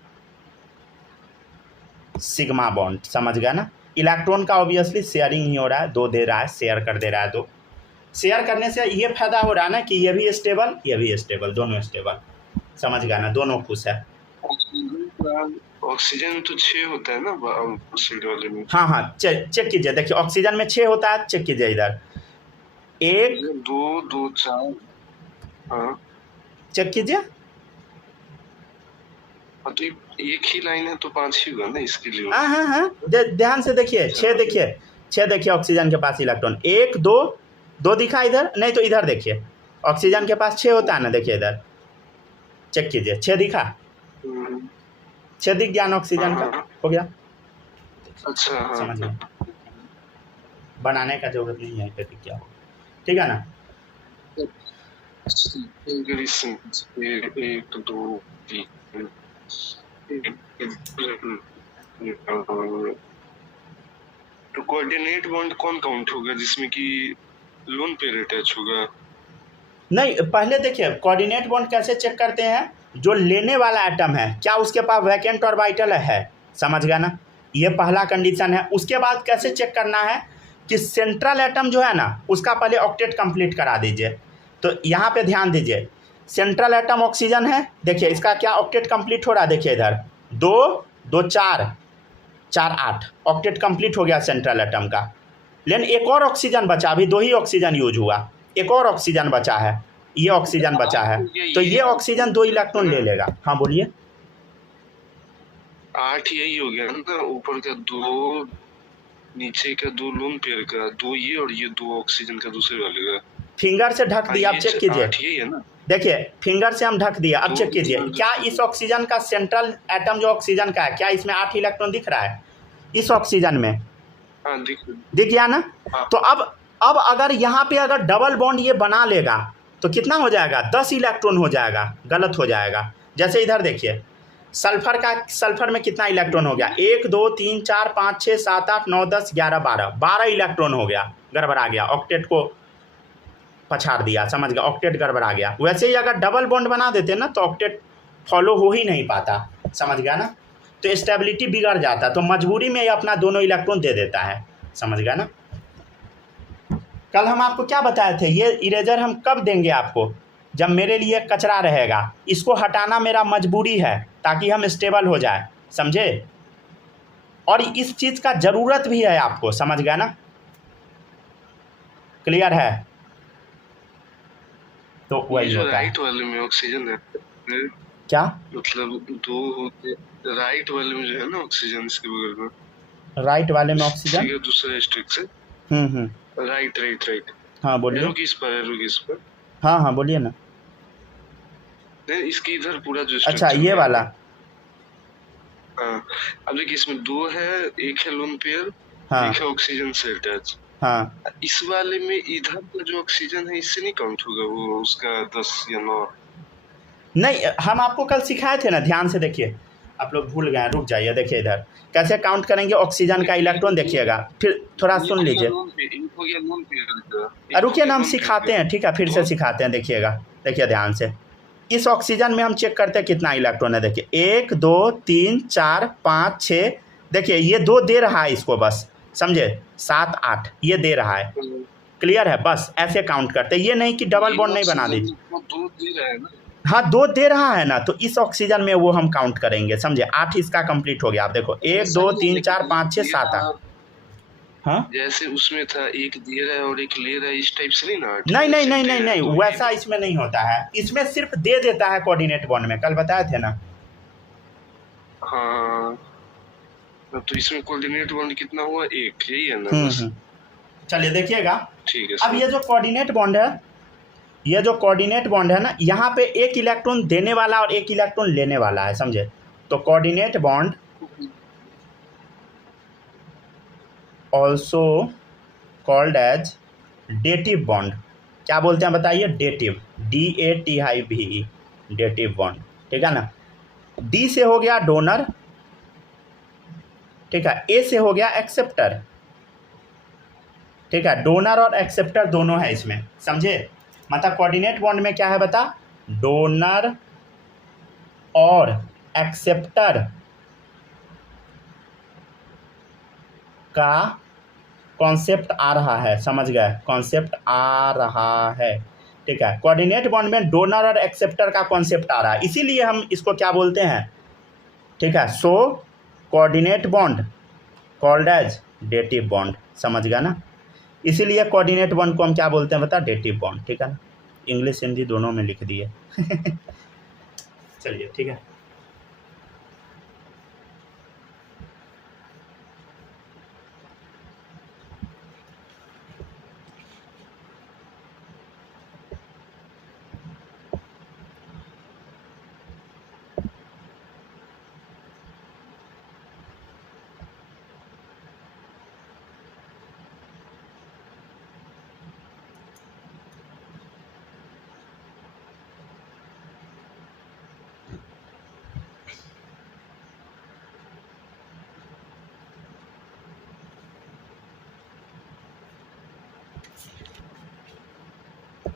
sigma bond. समझ गया ना? इलेक्ट्रॉन का ऑब्वियसली शेयरिंग ही हो रहा है, दो दे रहा है, शेयर कर दे रहा है। दो शेयर करने से ये फायदा हो रहा है ना कि ये भी स्टेबल, ये भी स्टेबल, दोनों स्टेबल। समझ गया ना? दोनों खुश है। ऑक्सीजन तो 6 होता है ना सीड वाले में। हाँ, चेक कीजिए, देखिए ऑक्सीजन में 6 होता है, चेक कीजिए इधर 1 2 2 4। हाँ, चेक कीजिए। तो एक ही लाइन है तो 5 ही होगा ना इसके लिए। हाँ, ध्यान से देखिए, 6 देखिए, 6 देखिए ऑक्सीजन के पास इलेक्ट्रॉन, 1 2 दिखा इधर, नहीं तो इधर देखिए, ऑक्सीजन के पास 6 होता है ना, देखिए इधर चेक कीजिए, 6 दिखा, 6 दिख गया ना ऑक्सीजन का, हो गया। अच्छा, हाँ। समझ गए? बनाने का जरूरत नहीं है, पे क्या हो, ठीक है ना? एक दो तीन तो कोऑर्डिनेट बॉन्ड कौन काउंट होगा जिसमें कि लोन पेयर अटैच होगा? नहीं, पहले देखिए कोऑर्डिनेट बॉन्ड कैसे चेक करते हैं, जो लेने वाला एटम है क्या उसके पास वैकेंट ऑर्बिटल है, समझ गया ना? ये पहला कंडीशन है। उसके बाद कैसे चेक करना है कि सेंट्रल एटम जो है ना उसका पहले ऑक्टेट कंप्लीट करा दीजिए। तो यहाँ पे ध्यान दीजिए, सेंट्रल एटम ऑक्सीजन है, देखिए इसका क्या ऑक्टेट कंप्लीट हो रहा है, देखिए इधर 2 2 4 4 8 ऑक्टेट कंप्लीट हो गया सेंट्रल एटम का। लेकिन एक और ऑक्सीजन बचा, अभी 2 ही ऑक्सीजन यूज हुआ, एक और ऑक्सीजन बचा है, ये ऑक्सीजन बचा है, तो ये ऑक्सीजन 2 इलेक्ट्रॉन ले लेगा। हाँ बोलिए। 8 यही हो गया ना, ऊपर का 2, नीचे का 2 लोन पेयर का, 2 ये और ये 2 ऑक्सीजन का दूसरे वाले का। फिंगर से ढक दिया, आप चेक कीजिए, यही है ना? देखिए फिंगर से हम ढक दिया, अब चेक कीजिए क्या इस ऑक्सीजन का सेंट्रल एटम जो ऑक्सीजन का है क्या इसमें 8 इलेक्ट्रॉन दिख रहा है इस ऑक्सीजन में? हाँ, दिख गया ना? हाँ। तो अब अगर यहाँ पे अगर डबल बॉन्ड ये बना लेगा तो कितना हो जाएगा? 10 इलेक्ट्रॉन हो जाएगा, गलत हो जाएगा। जैसे इधर देखिए सल्फर में कितना इलेक्ट्रॉन हो गया? 1 2 3 4 5 6 7 8 9 10 11 12 इलेक्ट्रॉन हो गया, गड़बड़ा गया, ऑक्टेट को पछाड़ दिया, समझ गया? ऑक्टेट गड़बड़ा गया। वैसे ही अगर डबल बॉन्ड बना देते ना तो ऑक्टेट फॉलो हो ही नहीं पाता, समझ गया ना? तो स्टेबिलिटी बिगड़ जाता, तो मजबूरी में ये अपना दोनों इलेक्ट्रॉन दे देता है, समझ गया ना? कल हम आपको क्या बताए थे, ये इरेजर हम कब देंगे आपको? जब मेरे लिए कचरा रहेगा, इसको हटाना मेरा मजबूरी है ताकि हम स्टेबल हो जाए, समझे? और इस चीज़ का ज़रूरत भी है आपको, समझ गया ना? क्लियर है? तो वही होता है। राइट वाले में ऑक्सीजन है क्या मतलब 2 होते, राइट वाले में जो है ना ऑक्सीजन इसके बगल में, राइट वाले में ऑक्सीजन, दूसरा स्ट्रिक से राइट। हाँ बोलिए। एरो किस पर? हाँ बोलिए ना। नहीं, इसके इधर पूरा जो अच्छा ये वाला। हाँ, अब देखिए इसमें 2 है, एक है लोन पेयर, हाँ, एक है ऑक्सीजन से अटैच। हाँ इस वाले में इधर का जो ऑक्सीजन है इससे नहीं काउंट होगा वो उसका 10 या 9? नहीं, हम आपको कल सिखाए थे ना, ध्यान से देखिए, आप लोग भूल गए, रुक जाइए, देखिए इधर कैसे काउंट करेंगे ऑक्सीजन का इलेक्ट्रॉन, देखिएगा फिर थोड़ा सुन लीजिए। रुकिए ना, हम सिखाते हैं, ठीक है, फिर से सिखाते हैं, देखिएगा, देखिए ध्यान से। इस ऑक्सीजन में हम चेक करते हैं कितना इलेक्ट्रॉन है, देखिए 1 2 3 4 5 6, देखिए ये 2 दे रहा है इसको, बस समझे? 7 8 ये दे रहा है, क्लियर है? बस ऐसे काउंट करते, ये नहीं कि डबल बॉन्ड नहीं बना दीजिए। हाँ 2 दे रहा है ना, तो इस ऑक्सीजन में वो हम काउंट करेंगे, समझे? 8 इसका कंप्लीट हो गया। आप देखो 1 2 3 4 5 6 7 8। हाँ जैसे उसमें था एक दे रहा है और एक ले रहा है, इस टाइप से नहीं ना? नहीं, वैसा इसमें नहीं होता है, इसमें सिर्फ दे देता है कोऑर्डिनेट बॉन्ड में, कल बताए थे ना। हाँ तो इसमें कोऑर्डिनेट बॉन्ड कितना हुआ, एक, यही है ना बस? चलिए देखिएगा, ठीक है अब सर। ये जो कोऑर्डिनेट बॉन्ड है, ये जो कोऑर्डिनेट बॉन्ड है ना, यहाँ पे एक इलेक्ट्रॉन देने वाला और एक इलेक्ट्रॉन लेने वाला है, समझे? तो coordinate bond also called as dative bond. क्या बोलते हैं बताइए? डेटिव, DATIVE, डेटिव बॉन्ड, ठीक है ना। डी से हो गया डोनर, ठीक है, ए से हो गया एक्सेप्टर, ठीक है। डोनर और एक्सेप्टर दोनों है इसमें, समझे? मतलब कोऑर्डिनेट बॉन्ड में क्या है बता, डोनर और एक्सेप्टर का कॉन्सेप्ट आ रहा है, समझ गए? कॉन्सेप्ट आ रहा है, ठीक है। कोऑर्डिनेट बॉन्ड में डोनर और एक्सेप्टर का कॉन्सेप्ट आ रहा है, इसीलिए हम इसको क्या बोलते हैं, ठीक है। So coordinate bond called as dative bond, समझ गया ना। इसीलिए कोऑर्डिनेट बॉन्ड को हम क्या बोलते हैं बता, डेटिव बॉन्ड, ठीक है ना। इंग्लिश हिंदी दोनों में लिख दिए। चलिए ठीक है।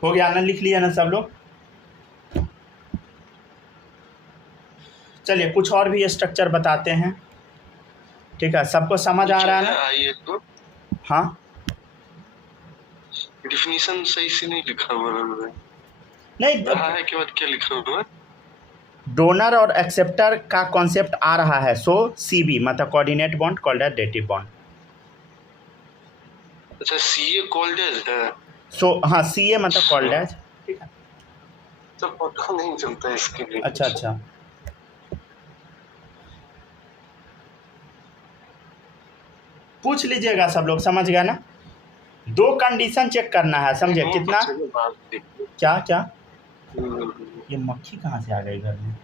हो गया ना, लिख लिया ना सब लोग? चलिए कुछ और भी स्ट्रक्चर बताते हैं, ठीक है। सबको समझ आ रहा है ना? आइए तो हाँ, डिफिनीशन सही से नहीं लिखा हुआ है। नहीं, रहा है के बाद क्या लिखा हुआ है? डोनर और एक्सेप्टर का कॉन्सेप्ट आ रहा है, सो CB मतलब coordinate bond called as dative bond. अच्छा, सीए कॉल्ड एज है? सो हाँ, CA मतलब कॉल्ड एज, ठीक है। तो पता नहीं चलता इसके लिए। अच्छा अच्छा, पूछ लीजिएगा सब लोग, समझ गया ना। 2 कंडीशन चेक करना है, समझे? कितना, क्या क्या, ये मक्खी कहाँ से आ गई घर में?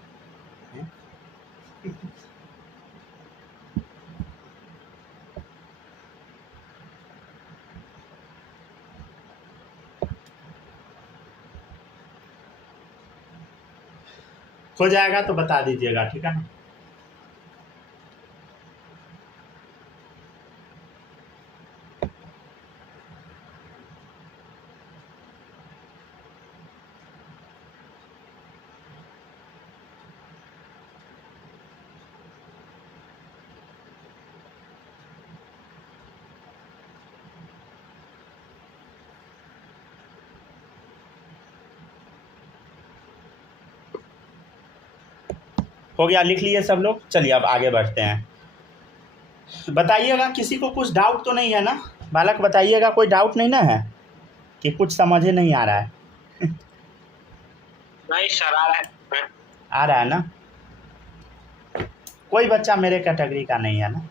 हो जाएगा तो बता दीजिएगा, ठीक है ना। हो गया, लिख लिए सब लोग? चलिए अब आगे बढ़ते हैं। बताइएगा किसी को कुछ डाउट तो नहीं है ना बालक? बताइएगा, कोई डाउट नहीं ना है कि कुछ समझ ही नहीं आ रहा है? नहीं सर, आ रहा है। आ रहा है ना? कोई बच्चा मेरे कैटेगरी का नहीं है ना?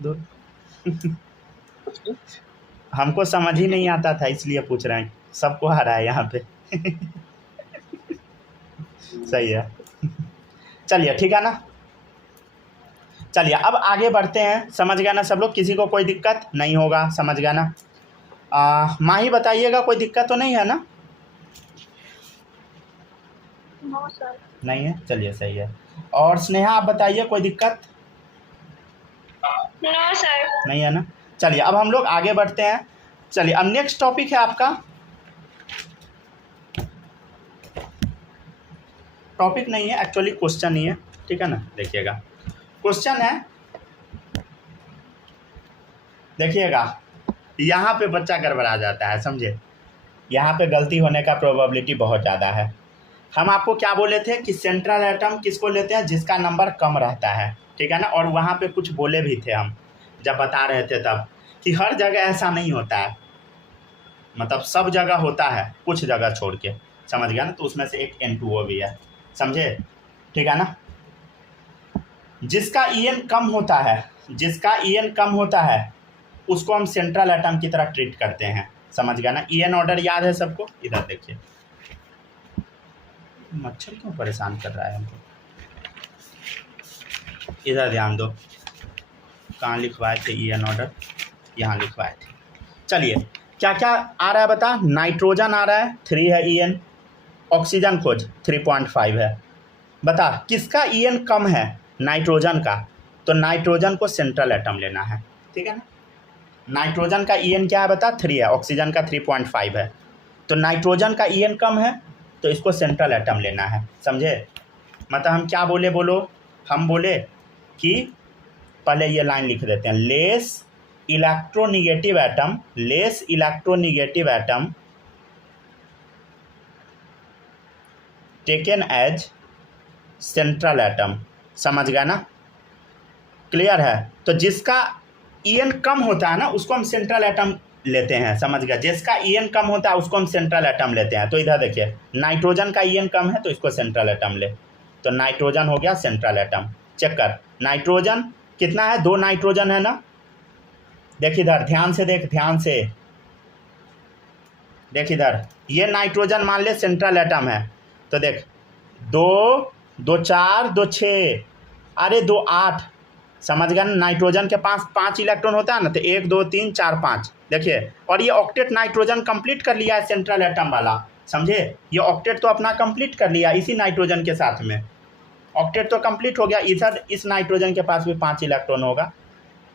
दूर। हमको समझ ही नहीं आता था, इसलिए पूछ रहे हैं। सबको आ रहा है यहाँ पे। सही है। चलिए ठीक है ना। चलिए अब आगे बढ़ते हैं, समझ गया ना सब लोग? किसी को कोई दिक्कत नहीं होगा, समझ गया ना। माही बताइएगा, कोई दिक्कत तो नहीं है ना? No sir. नहीं है, चलिए सही है। और स्नेहा आप बताइए, कोई दिक्कत? No sir. नहीं है ना। चलिए अब हम लोग आगे बढ़ते हैं। चलिए अब नेक्स्ट टॉपिक है आपका, टॉपिक नहीं है एक्चुअली, क्वेश्चन ही है, ठीक है ना। देखिएगा, क्वेश्चन है, देखिएगा। यहाँ पे बच्चा गड़बड़ा जाता है, समझे? यहाँ पे गलती होने का प्रोबेबिलिटी बहुत ज़्यादा है। हम आपको क्या बोले थे कि सेंट्रल एटम किसको लेते हैं? जिसका नंबर कम रहता है, ठीक है ना। और वहाँ पे कुछ बोले भी थे हम जब बता रहे थे तब, कि हर जगह ऐसा नहीं होता है, मतलब सब जगह होता है, कुछ जगह छोड़ के, समझ गया ना। तो उसमें से एक N2O भी है, समझे? ठीक है ना। जिसका EN कम होता है, जिसका EN कम होता है उसको हम सेंट्रल एटम की तरह ट्रीट करते हैं, समझ गया ना। EN ऑर्डर याद है सबको? इधर देखिए, मच्छर क्यों परेशान कर रहा है हमको, इधर ध्यान दो, कहाँ लिखवाए थे EN ऑर्डर, यहाँ लिखवाए थे। चलिए क्या क्या आ रहा है बता, नाइट्रोजन आ रहा है 3 है EN, ऑक्सीजन खोज 3.5 है। बता किसका EN कम है, नाइट्रोजन का, तो नाइट्रोजन को सेंट्रल एटम लेना है, ठीक है ना। नाइट्रोजन का EN क्या है बता, 3 है, ऑक्सीजन का 3.5 है, तो नाइट्रोजन का EN कम है तो इसको सेंट्रल एटम लेना है, समझे। मतलब हम क्या बोले, बोलो, हम बोले कि पहले ये लाइन लिख देते हैं, less electronegative atom taken as central atom, समझ गया ना, क्लियर है। तो जिसका EN कम होता है ना उसको हम सेंट्रल एटम लेते हैं, समझ गया। जिसका EN कम होता है उसको हम सेंट्रल एटम लेते हैं। तो इधर देखिए, नाइट्रोजन का EN कम है तो इसको सेंट्रल एटम ले, तो नाइट्रोजन हो गया सेंट्रल एटम। चेक कर, नाइट्रोजन कितना है, 2 नाइट्रोजन है ना, देख इधर ध्यान से देख, ध्यान से देख इधर, ये नाइट्रोजन मान ले सेंट्रल एटम है, तो देख 2 2 4 2 6, अरे 2 8, समझ गया ना। नाइट्रोजन के पास 5 इलेक्ट्रॉन होता है ना, तो 1 2 3 4 5, देखिए, और ये ऑक्टेट नाइट्रोजन कंप्लीट कर लिया है सेंट्रल एटम वाला, समझे। ये ऑक्टेट तो अपना कंप्लीट कर लिया इसी नाइट्रोजन के साथ में, ऑक्टेट तो कंप्लीट हो गया। इधर इस नाइट्रोजन के पास भी 5 इलेक्ट्रॉन होगा,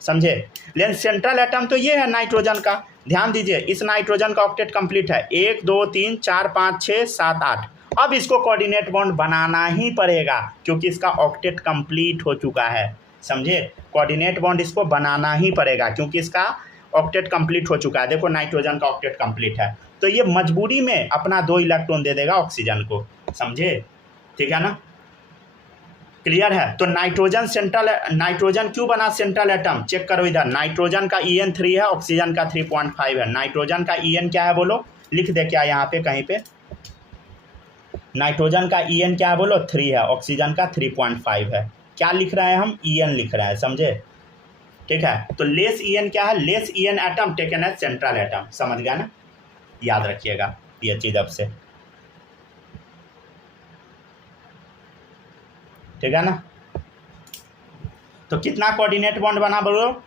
समझे। लेकिन सेंट्रल एटम तो ये है नाइट्रोजन का, ध्यान दीजिए, इस नाइट्रोजन का ऑक्टेट कंप्लीट है, 1 2 3 4 5 6 7 8। अब इसको कोऑर्डिनेट बॉन्ड बनाना ही पड़ेगा क्योंकि इसका ऑक्टेट कंप्लीट हो चुका है, समझे। कोऑर्डिनेट बॉन्ड इसको बनाना ही पड़ेगा क्योंकि इसका ऑक्टेट कंप्लीट हो चुका है। देखो नाइट्रोजन का ऑक्टेट कंप्लीट है, तो ये मजबूरी में अपना 2 इलेक्ट्रॉन दे देगा ऑक्सीजन को, समझे, ठीक है ना, क्लियर है। तो नाइट्रोजन क्यों बना सेंट्रल एटम, चेक करो इधर, नाइट्रोजन का EN 3 है, ऑक्सीजन का 3.5 है। नाइट्रोजन का EN क्या है बोलो, लिख दे क्या यहाँ पे कहीं पे, नाइट्रोजन का EN क्या है बोलो, 3 है, ऑक्सीजन का 3.5 है। क्या लिख रहे हैं हम, EN लिख रहे हैं, समझे, ठीक है। तो लेस EN क्या है, less EN atom taken as central atom, समझ गया ना, याद रखिएगा ये चीज़ अब से, ठीक है ना। तो कितना कोऑर्डिनेट बॉन्ड बना बोलो,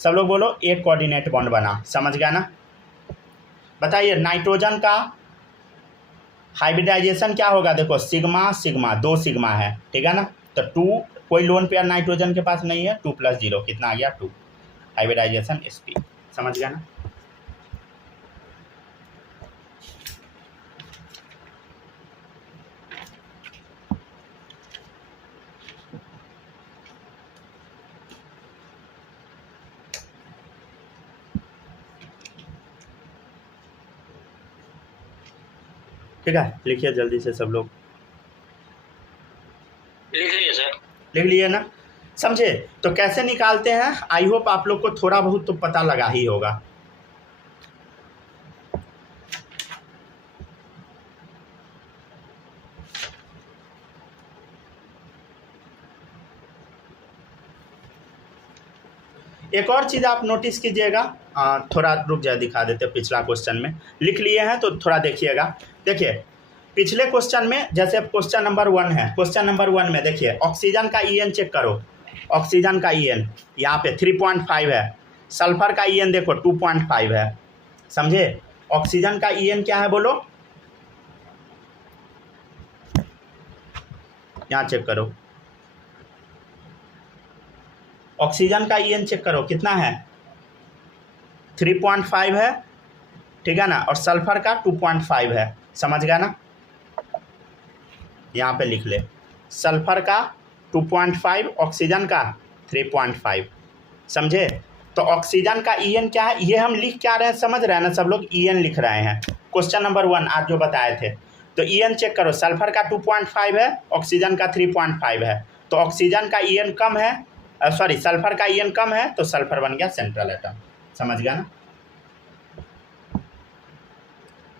सब लोग बोलो, 1 कोऑर्डिनेट बॉन्ड बना, समझ गया ना। बताइए नाइट्रोजन का हाइब्रिडाइजेशन क्या होगा, देखो सिग्मा सिग्मा, 2 सिग्मा है, ठीक है ना। तो 2, कोई लोन पेयर नाइट्रोजन के पास नहीं है, 2 + 0 कितना आ गया 2, हाइब्रिडाइजेशन sp, समझ गया ना। ठीक है, लिखिए जल्दी से सब लोग, लिख लिया सर। लिख लिए ना, समझे। तो कैसे निकालते हैं, आई होप आप लोग को थोड़ा बहुत तो पता लगा ही होगा। एक और चीज़ आप नोटिस कीजिएगा, थोड़ा रुक जाए, दिखा देते, पिछला क्वेश्चन में लिख लिए हैं तो थोड़ा देखिएगा। देखिए पिछले क्वेश्चन में, जैसे क्वेश्चन नंबर 1 है, क्वेश्चन नंबर 1 में देखिए ऑक्सीजन का EN चेक करो, ऑक्सीजन का EN यहाँ पे 3.5 है, सल्फर का EN देखो 2.5 है, समझे। ऑक्सीजन का EN क्या है बोलो, यहाँ चेक करो, ऑक्सीजन का EN चेक करो कितना है, 3.5 है, ठीक है ना, और सल्फर का 2.5 है, समझ गया ना। यहाँ पे लिख ले, सल्फर का 2.5, ऑक्सीजन का 3.5, समझे। तो ऑक्सीजन का EN क्या है, ये हम लिख क्या रहे हैं, समझ रहे हैं ना सब लोग, EN लिख रहे हैं। क्वेश्चन नंबर 1 आज जो बताए थे, तो EN चेक करो, सल्फर का 2.5 है, ऑक्सीजन का 3.5 है, तो ऑक्सीजन का EN कम है, सॉरी सल्फर का EN कम है, तो सल्फर बन गया सेंट्रल एटम, समझ गया ना।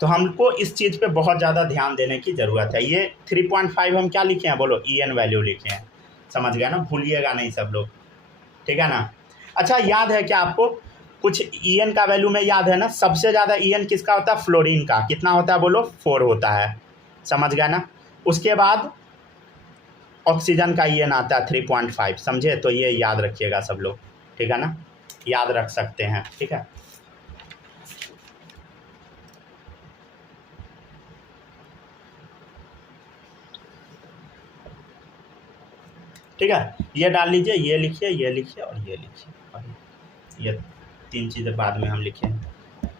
तो हमको इस चीज़ पे बहुत ज़्यादा ध्यान देने की ज़रूरत है। ये 3.5 हम क्या लिखे हैं बोलो, EN वैल्यू लिखे हैं, समझ गया ना, भूलिएगा नहीं सब लोग, ठीक है ना। अच्छा याद है क्या आपको कुछ EN का वैल्यू में याद है ना, सबसे ज़्यादा EN किसका होता है? फ्लोरीन का। कितना होता है बोलो? 4 होता है, समझ गया ना। उसके बाद ऑक्सीजन का EN आता है 3.5, समझे। तो ये याद रखिएगा सब लोग, ठीक है ना, याद रख सकते हैं, ठीक है। ठीक है, ये डाल लीजिए, ये लिखिए, ये लिखिए और ये लिखिए, और ये 3 चीज़ें बाद में हम लिखे हैं।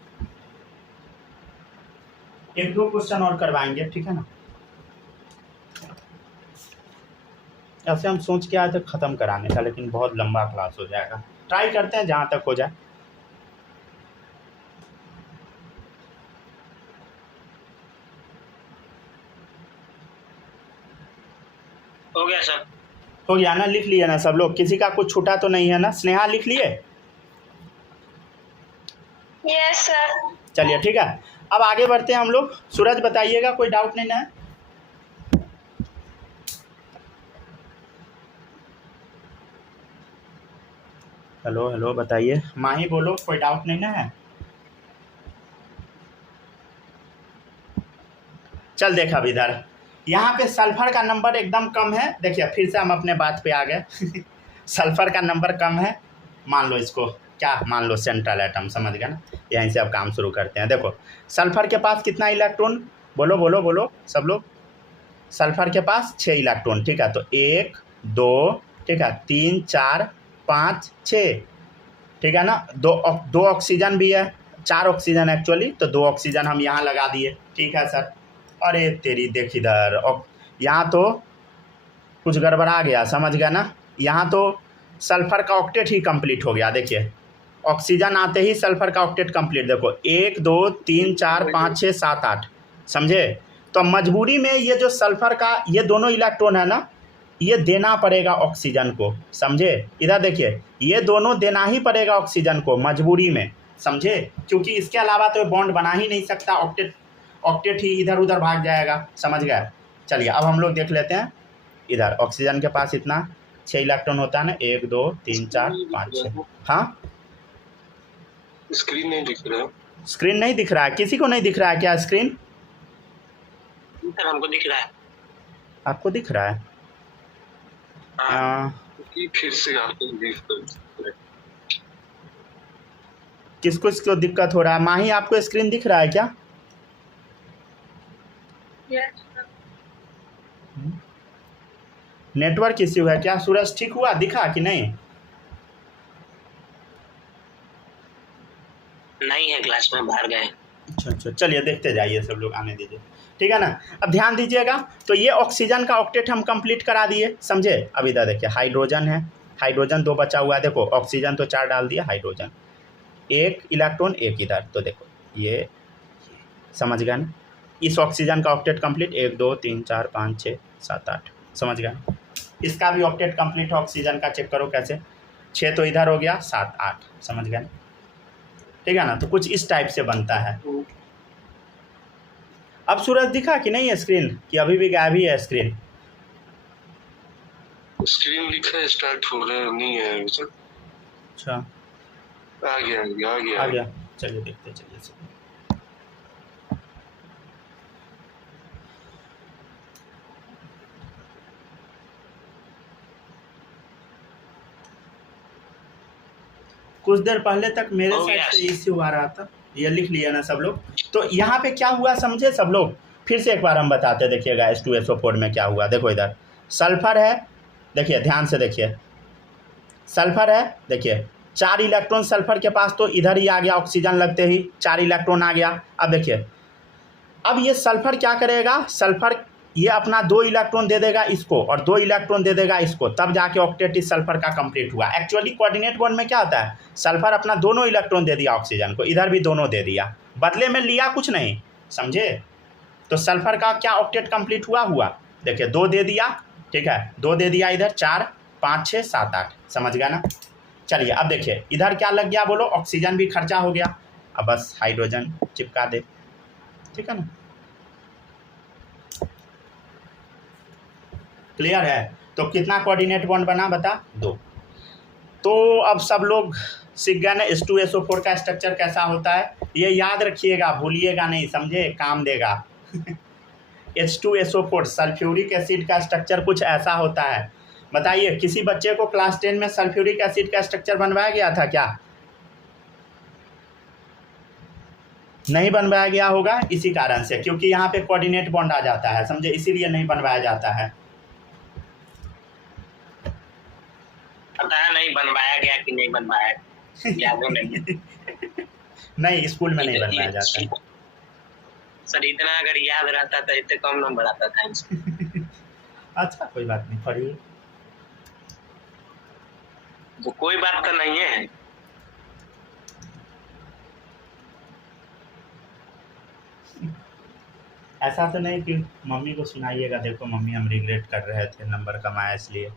1-2 क्वेश्चन और करवाएंगे, ठीक है ना। ऐसे हम सोच के आए थे ख़त्म कराने का, लेकिन बहुत लंबा क्लास हो जाएगा। ट्राई करते हैं जहाँ तक हो जाए। हो गया सर। हो गया ना, लिख लिए ना सब लोग? किसी का कुछ छूटा तो नहीं है ना? स्नेहा लिख लिए? Yes sir. चलिए ठीक है, अब आगे बढ़ते हैं हम लोग। सूरज बताइएगा, कोई डाउट नहीं ना है? हेलो हेलो बताइए, माही बोलो, कोई डाउट नहीं ना है? चल देख, अब इधर यहाँ पे सल्फर का नंबर एकदम कम है। देखिए फिर से हम अपने बात पे आ गए सल्फर का नंबर कम है, मान लो इसको क्या, मान लो सेंट्रल एटम, समझ गया ना। यहीं से अब काम शुरू करते हैं। देखो सल्फर के पास कितना इलेक्ट्रॉन, बोलो बोलो बोलो सब लोग। सल्फर के पास 6 इलेक्ट्रॉन, ठीक है। तो 1 2, ठीक है, 3 4 5 6, ठीक है ना। दो ऑक्सीजन भी है, 4 ऑक्सीजन एक्चुअली, तो 2 ऑक्सीजन हम यहाँ लगा दिए, ठीक है सर। अरे तेरी देख इधर, और यहाँ तो कुछ गड़बड़ा गया, समझ गया ना। यहाँ तो सल्फर का ऑक्टेट ही कंप्लीट हो गया। देखिए ऑक्सीजन आते ही सल्फर का ऑक्टेट कंप्लीट, देखो 1 2 3 4 5 6 7 8, समझे। तो मजबूरी में ये जो सल्फर का ये दोनों इलेक्ट्रॉन है ना, ये देना पड़ेगा ऑक्सीजन को, समझे। इधर देखिए ये दोनों देना ही पड़ेगा ऑक्सीजन को मजबूरी में, समझे, क्योंकि इसके अलावा तो बॉन्ड बना ही नहीं सकता। ऑक्टेट ही इधर उधर भाग जाएगा, समझ गए। चलिए अब हम लोग देख लेते हैं। इधर ऑक्सीजन के पास इतना 6 इलेक्ट्रॉन होता है ना, 1 2 3 4 5 6। हाँ स्क्रीन नहीं दिख रहा है। स्क्रीन नहीं दिख रहा है? किसी को नहीं दिख रहा है क्या स्क्रीन? सर हमको दिख रहा है। आपको दिख रहा है? फिर से आपको दिख रहा है। किसको दिक्कत हो रहा है? माही आपको स्क्रीन दिख रहा है क्या? Yes sir. नेटवर्क इश्यू है क्या? सूरज ठीक हुआ, दिखा कि नहीं? नहीं है क्लास में, बाहर गए। अच्छा, चलिए देखते जाइए सब लोग, आने दीजिए, ठीक है ना। अब ध्यान दीजिएगा, तो ये ऑक्सीजन का ऑक्टेट हम कंप्लीट करा दिए, समझे। अब इधर देखिए हाइड्रोजन है, हाइड्रोजन 2 बचा हुआ है। देखो ऑक्सीजन तो 4 डाल दिया, हाइड्रोजन 1 इलेक्ट्रॉन 1 इधर, तो देखो ये, समझ गया ना। इस ऑक्सीजन का ऑक्टेट कंप्लीट 1 2 3 4 5 6 7 8, समझ गया। इसका भी ऑक्टेट कंप्लीट है ऑक्सीजन का, चेक करो कैसे। 6 तो इधर हो गया, 7 8, समझ गया, ठीक है ना। तो कुछ इस टाइप से बनता है। अब सूरज दिखा कि नहीं है स्क्रीन, कि अभी भी गायब ही है स्क्रीन? स्क्रीन लिखा है स्टार्ट हो रहा है, नहीं है सर। अच्छा आ गया। आ गया, चलिए देखते चलिए सब। कुछ देर पहले तक मेरे साइड से इश्यू आ रहा था, ये लिख लिया ना सब लोग। तो यहाँ पे क्या हुआ समझे सब लोग, फिर से एक बार हम बताते, देखिएगा H2SO4 में क्या हुआ। देखो इधर सल्फर है, देखिए ध्यान से देखिए, सल्फर है, देखिए 4 इलेक्ट्रॉन सल्फर के पास, तो इधर ही आ गया, ऑक्सीजन लगते ही 4 इलेक्ट्रॉन आ गया। अब देखिए अब ये सल्फर क्या करेगा, सल्फर ये अपना 2 इलेक्ट्रॉन दे देगा इसको और 2 इलेक्ट्रॉन दे देगा इसको, तब जाके ऑक्टेट इस सल्फर का कंप्लीट हुआ। एक्चुअली कोऑर्डिनेट बॉन्ड में क्या होता है, सल्फर अपना दोनों इलेक्ट्रॉन दे दिया ऑक्सीजन को, इधर भी दोनों दे दिया, बदले में लिया कुछ नहीं, समझे। तो सल्फर का क्या ऑक्टेट कंप्लीट हुआ, देखिए 2 दे दिया, ठीक है, 2 दे दिया इधर, 4 5 6 7 8, समझ गया ना। चलिए अब देखिए इधर क्या लग गया बोलो, ऑक्सीजन भी खर्चा हो गया। अब बस हाइड्रोजन चिपका दे, ठीक है ना। क्लियर है? तो कितना कोऑर्डिनेट बॉन्ड बना बता, 2। तो अब सब लोग सीख गए ना H2SO4 का स्ट्रक्चर कैसा होता है, ये याद रखिएगा, भूलिएगा नहीं, समझे, काम देगा। H2SO4 सल्फ्यूरिक एसिड का स्ट्रक्चर कुछ ऐसा होता है। बताइए, किसी बच्चे को क्लास 10 में सल्फ्यूरिक एसिड का स्ट्रक्चर बनवाया गया था क्या? नहीं बनवाया गया होगा इसी कारण से, क्योंकि यहाँ पे कोऑर्डिनेट बॉन्ड आ जाता है, समझे, इसीलिए नहीं बनवाया जाता है। पता है नहीं बनवाया गया कि नहीं बनवाया, याद नहीं। नहीं, स्कूल में नहीं बनवाया जाता है। सर इतना अगर याद रहता तो इतने कम नंबर आता था इसमें। अच्छा, कोई बात नहीं, पढ़िए। तो कोई बात तो नहीं है। ऐसा तो नहीं कि मम्मी को सुनाइएगा, देखो मम्मी हम रिग्रेट कर रहे थे नंबर कमाया इसलिए।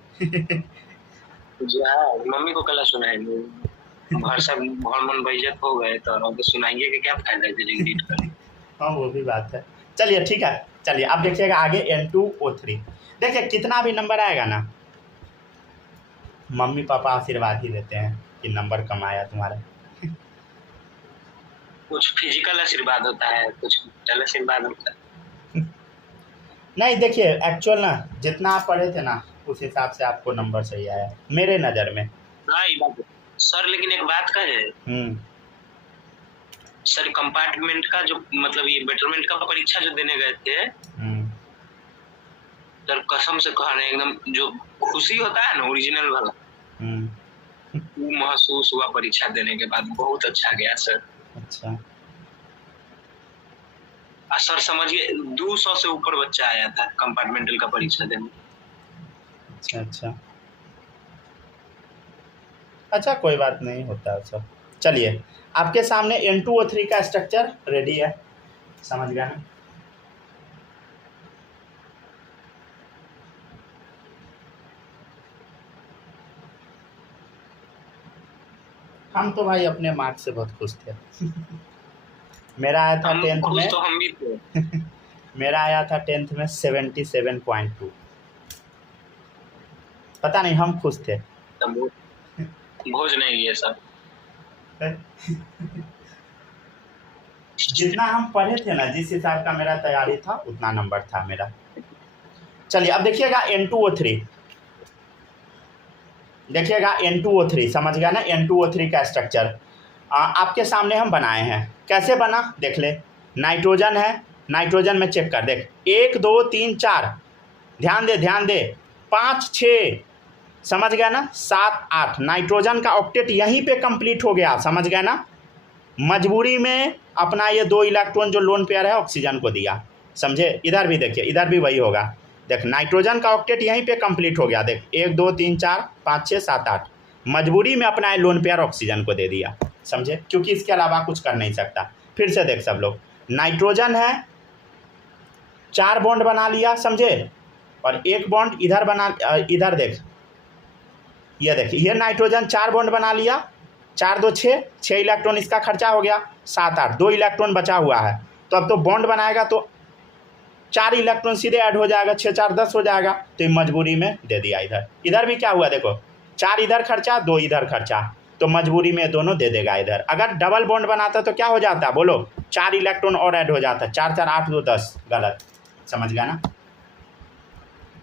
मम्मी को कल सुनाएंगे, घर सब घर मन बेइज्जत हो गए तो अब सुनाएंगे कि क्या फायदा है रिग्रेट करने। हाँ, वो भी बात है। चलिए ठीक है, चलिए अब देखिएगा आगे N2O3। देखिए कितना भी नंबर आएगा ना, मम्मी पापा आशीर्वाद ही देते हैं कि नंबर कमाया तुम्हारा। कुछ फिजिकल आशीर्वाद होता है, कुछ मेंटल आशीर्वाद होता है। नहीं, देखिए एक्चुअल ना जितना आप पढ़े थे ना उस हिसाब से आपको नंबर सही आया मेरे नज़र में। हाँ ये बात है सर, लेकिन एक बात का है सर, कंपार्टमेंट का जो मतलब ये बेटरमेंट का परीक्षा जो देने गए थे सर, कसम से कहा ना, एकदम जो खुशी होता है ना ओरिजिनल वाला, वो महसूस हुआ परीक्षा देने के बाद। बहुत अच्छा गया सर। अच्छा, सर समझिए 200 से ऊपर बच्चा आया था कंपार्टमेंटल का परीक्षा देने। अच्छा, अच्छा कोई बात नहीं, होता है सब। चलिए आपके सामने N2O3 का स्ट्रक्चर रेडी है, समझ गए ना। हम तो भाई अपने मार्क्स से बहुत खुश थे। मेरा आया था 10th में, तो हम भी थे। मेरा आया था 10th में 77.2। पता नहीं, हम खुश थे। भोज नहीं लिए सब। जितना हम पढ़े थे ना, जिस हिसाब का मेरा तैयारी था उतना नंबर था मेरा। चलिए अब देखिएगा N2O3, देखिएगा N2O3, समझ गया ना N2O3 का स्ट्रक्चर आपके सामने हम बनाए हैं। कैसे बना देख ले। नाइट्रोजन है, नाइट्रोजन में चेक कर देख, 1 2 3 4, ध्यान दे ध्यान दे, 5 6, समझ गया ना, 7 8। नाइट्रोजन का ऑक्टेट यहीं पे कंप्लीट हो गया, समझ गया ना। मजबूरी में अपना ये 2 इलेक्ट्रॉन जो लोन पेयर है ऑक्सीजन को दिया, समझे। इधर भी देखिए, इधर भी वही होगा। देख नाइट्रोजन का ऑक्टेट यहीं पे कंप्लीट हो गया, देख 1 2 3 4 5 6 7 8। मजबूरी में अपना लोन पेयर ऑक्सीजन को दे दिया, समझे, क्योंकि इसके अलावा कुछ कर नहीं सकता। फिर से देख सब लोग, नाइट्रोजन है, 4 बॉन्ड बना लिया, समझे, और 1 बॉन्ड इधर बना, इधर देख, ये देख, ये नाइट्रोजन 4 बॉन्ड बना लिया, 4 2 6, 6 इलेक्ट्रॉन इसका खर्चा हो गया, 7 8, 2 इलेक्ट्रॉन बचा हुआ है। तो अब तो बॉन्ड बनाएगा तो 4 इलेक्ट्रॉन सीधे ऐड हो जाएगा, 6 4 10 हो जाएगा। तो मजबूरी में दे दिया इधर। इधर भी क्या हुआ देखो, 4 इधर खर्चा, 2 इधर खर्चा, तो मजबूरी में दोनों दे देगा इधर। अगर डबल बॉन्ड बनाता तो क्या हो जाता, बोलो, 4 इलेक्ट्रॉन और ऐड हो जाता, 4 4 8 2 10, गलत, समझ गया ना,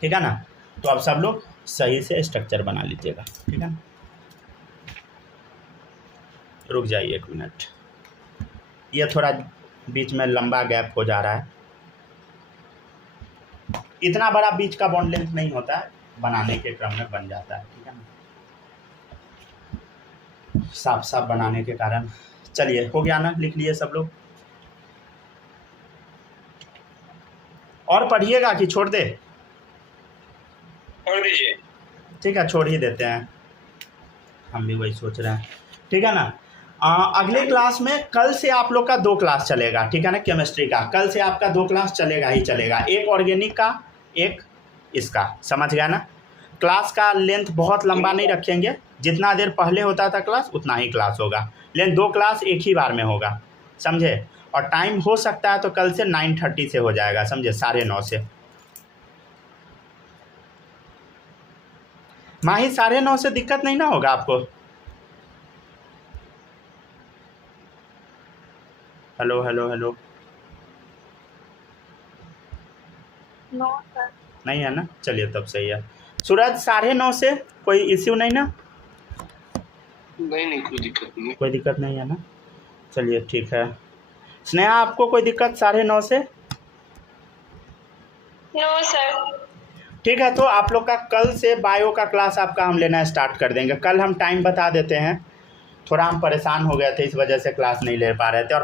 ठीक है ना। तो अब सब लोग सही से स्ट्रक्चर बना लीजिएगा, ठीक है ना। रुक जाइए 1 मिनट, ये थोड़ा बीच में लंबा गैप हो जा रहा है। इतना बड़ा बीच का बॉन्ड लेंथ नहीं होता है, बनाने के क्रम में बन जाता है, ठीक है ना, साफ साफ बनाने के कारण। चलिए हो गया ना, लिख लिए सब लोग। और पढ़िएगा कि छोड़ दे, पढ़ लीजिए। ठीक है, छोड़ ही देते हैं, हम भी वही सोच रहे हैं, ठीक है ना। अगले क्लास में कल से आप लोग का 2 क्लास चलेगा, ठीक है ना, केमिस्ट्री का। कल से आपका 2 क्लास चलेगा ही चलेगा, एक ऑर्गेनिक का, एक इसका, समझ गया ना। क्लास का लेंथ बहुत लंबा नहीं रखेंगे, जितना देर पहले होता था क्लास उतना ही क्लास होगा, लेकिन 2 क्लास एक ही बार में होगा, समझे। और टाइम हो सकता है तो कल से 9:30 से हो जाएगा, समझे, 9:30 से। माही 9:30 से दिक्कत नहीं ना होगा आपको? Hello hello hello, no sir. नहीं है ना, चलिए तब सही है। सूरज 9:30 से कोई इश्यू नहीं ना? नहीं कोई दिक्कत नहीं। कोई दिक्कत नहीं है ना, चलिए ठीक है। स्नेहा आपको कोई दिक्कत 9:30 से? No sir. ठीक है, तो आप लोग का कल से बायो का क्लास आपका हम लेना स्टार्ट कर देंगे। कल हम टाइम बता देते हैं, थोड़ा हम परेशान हो गए थे इस वजह से क्लास नहीं ले पा रहे थे। और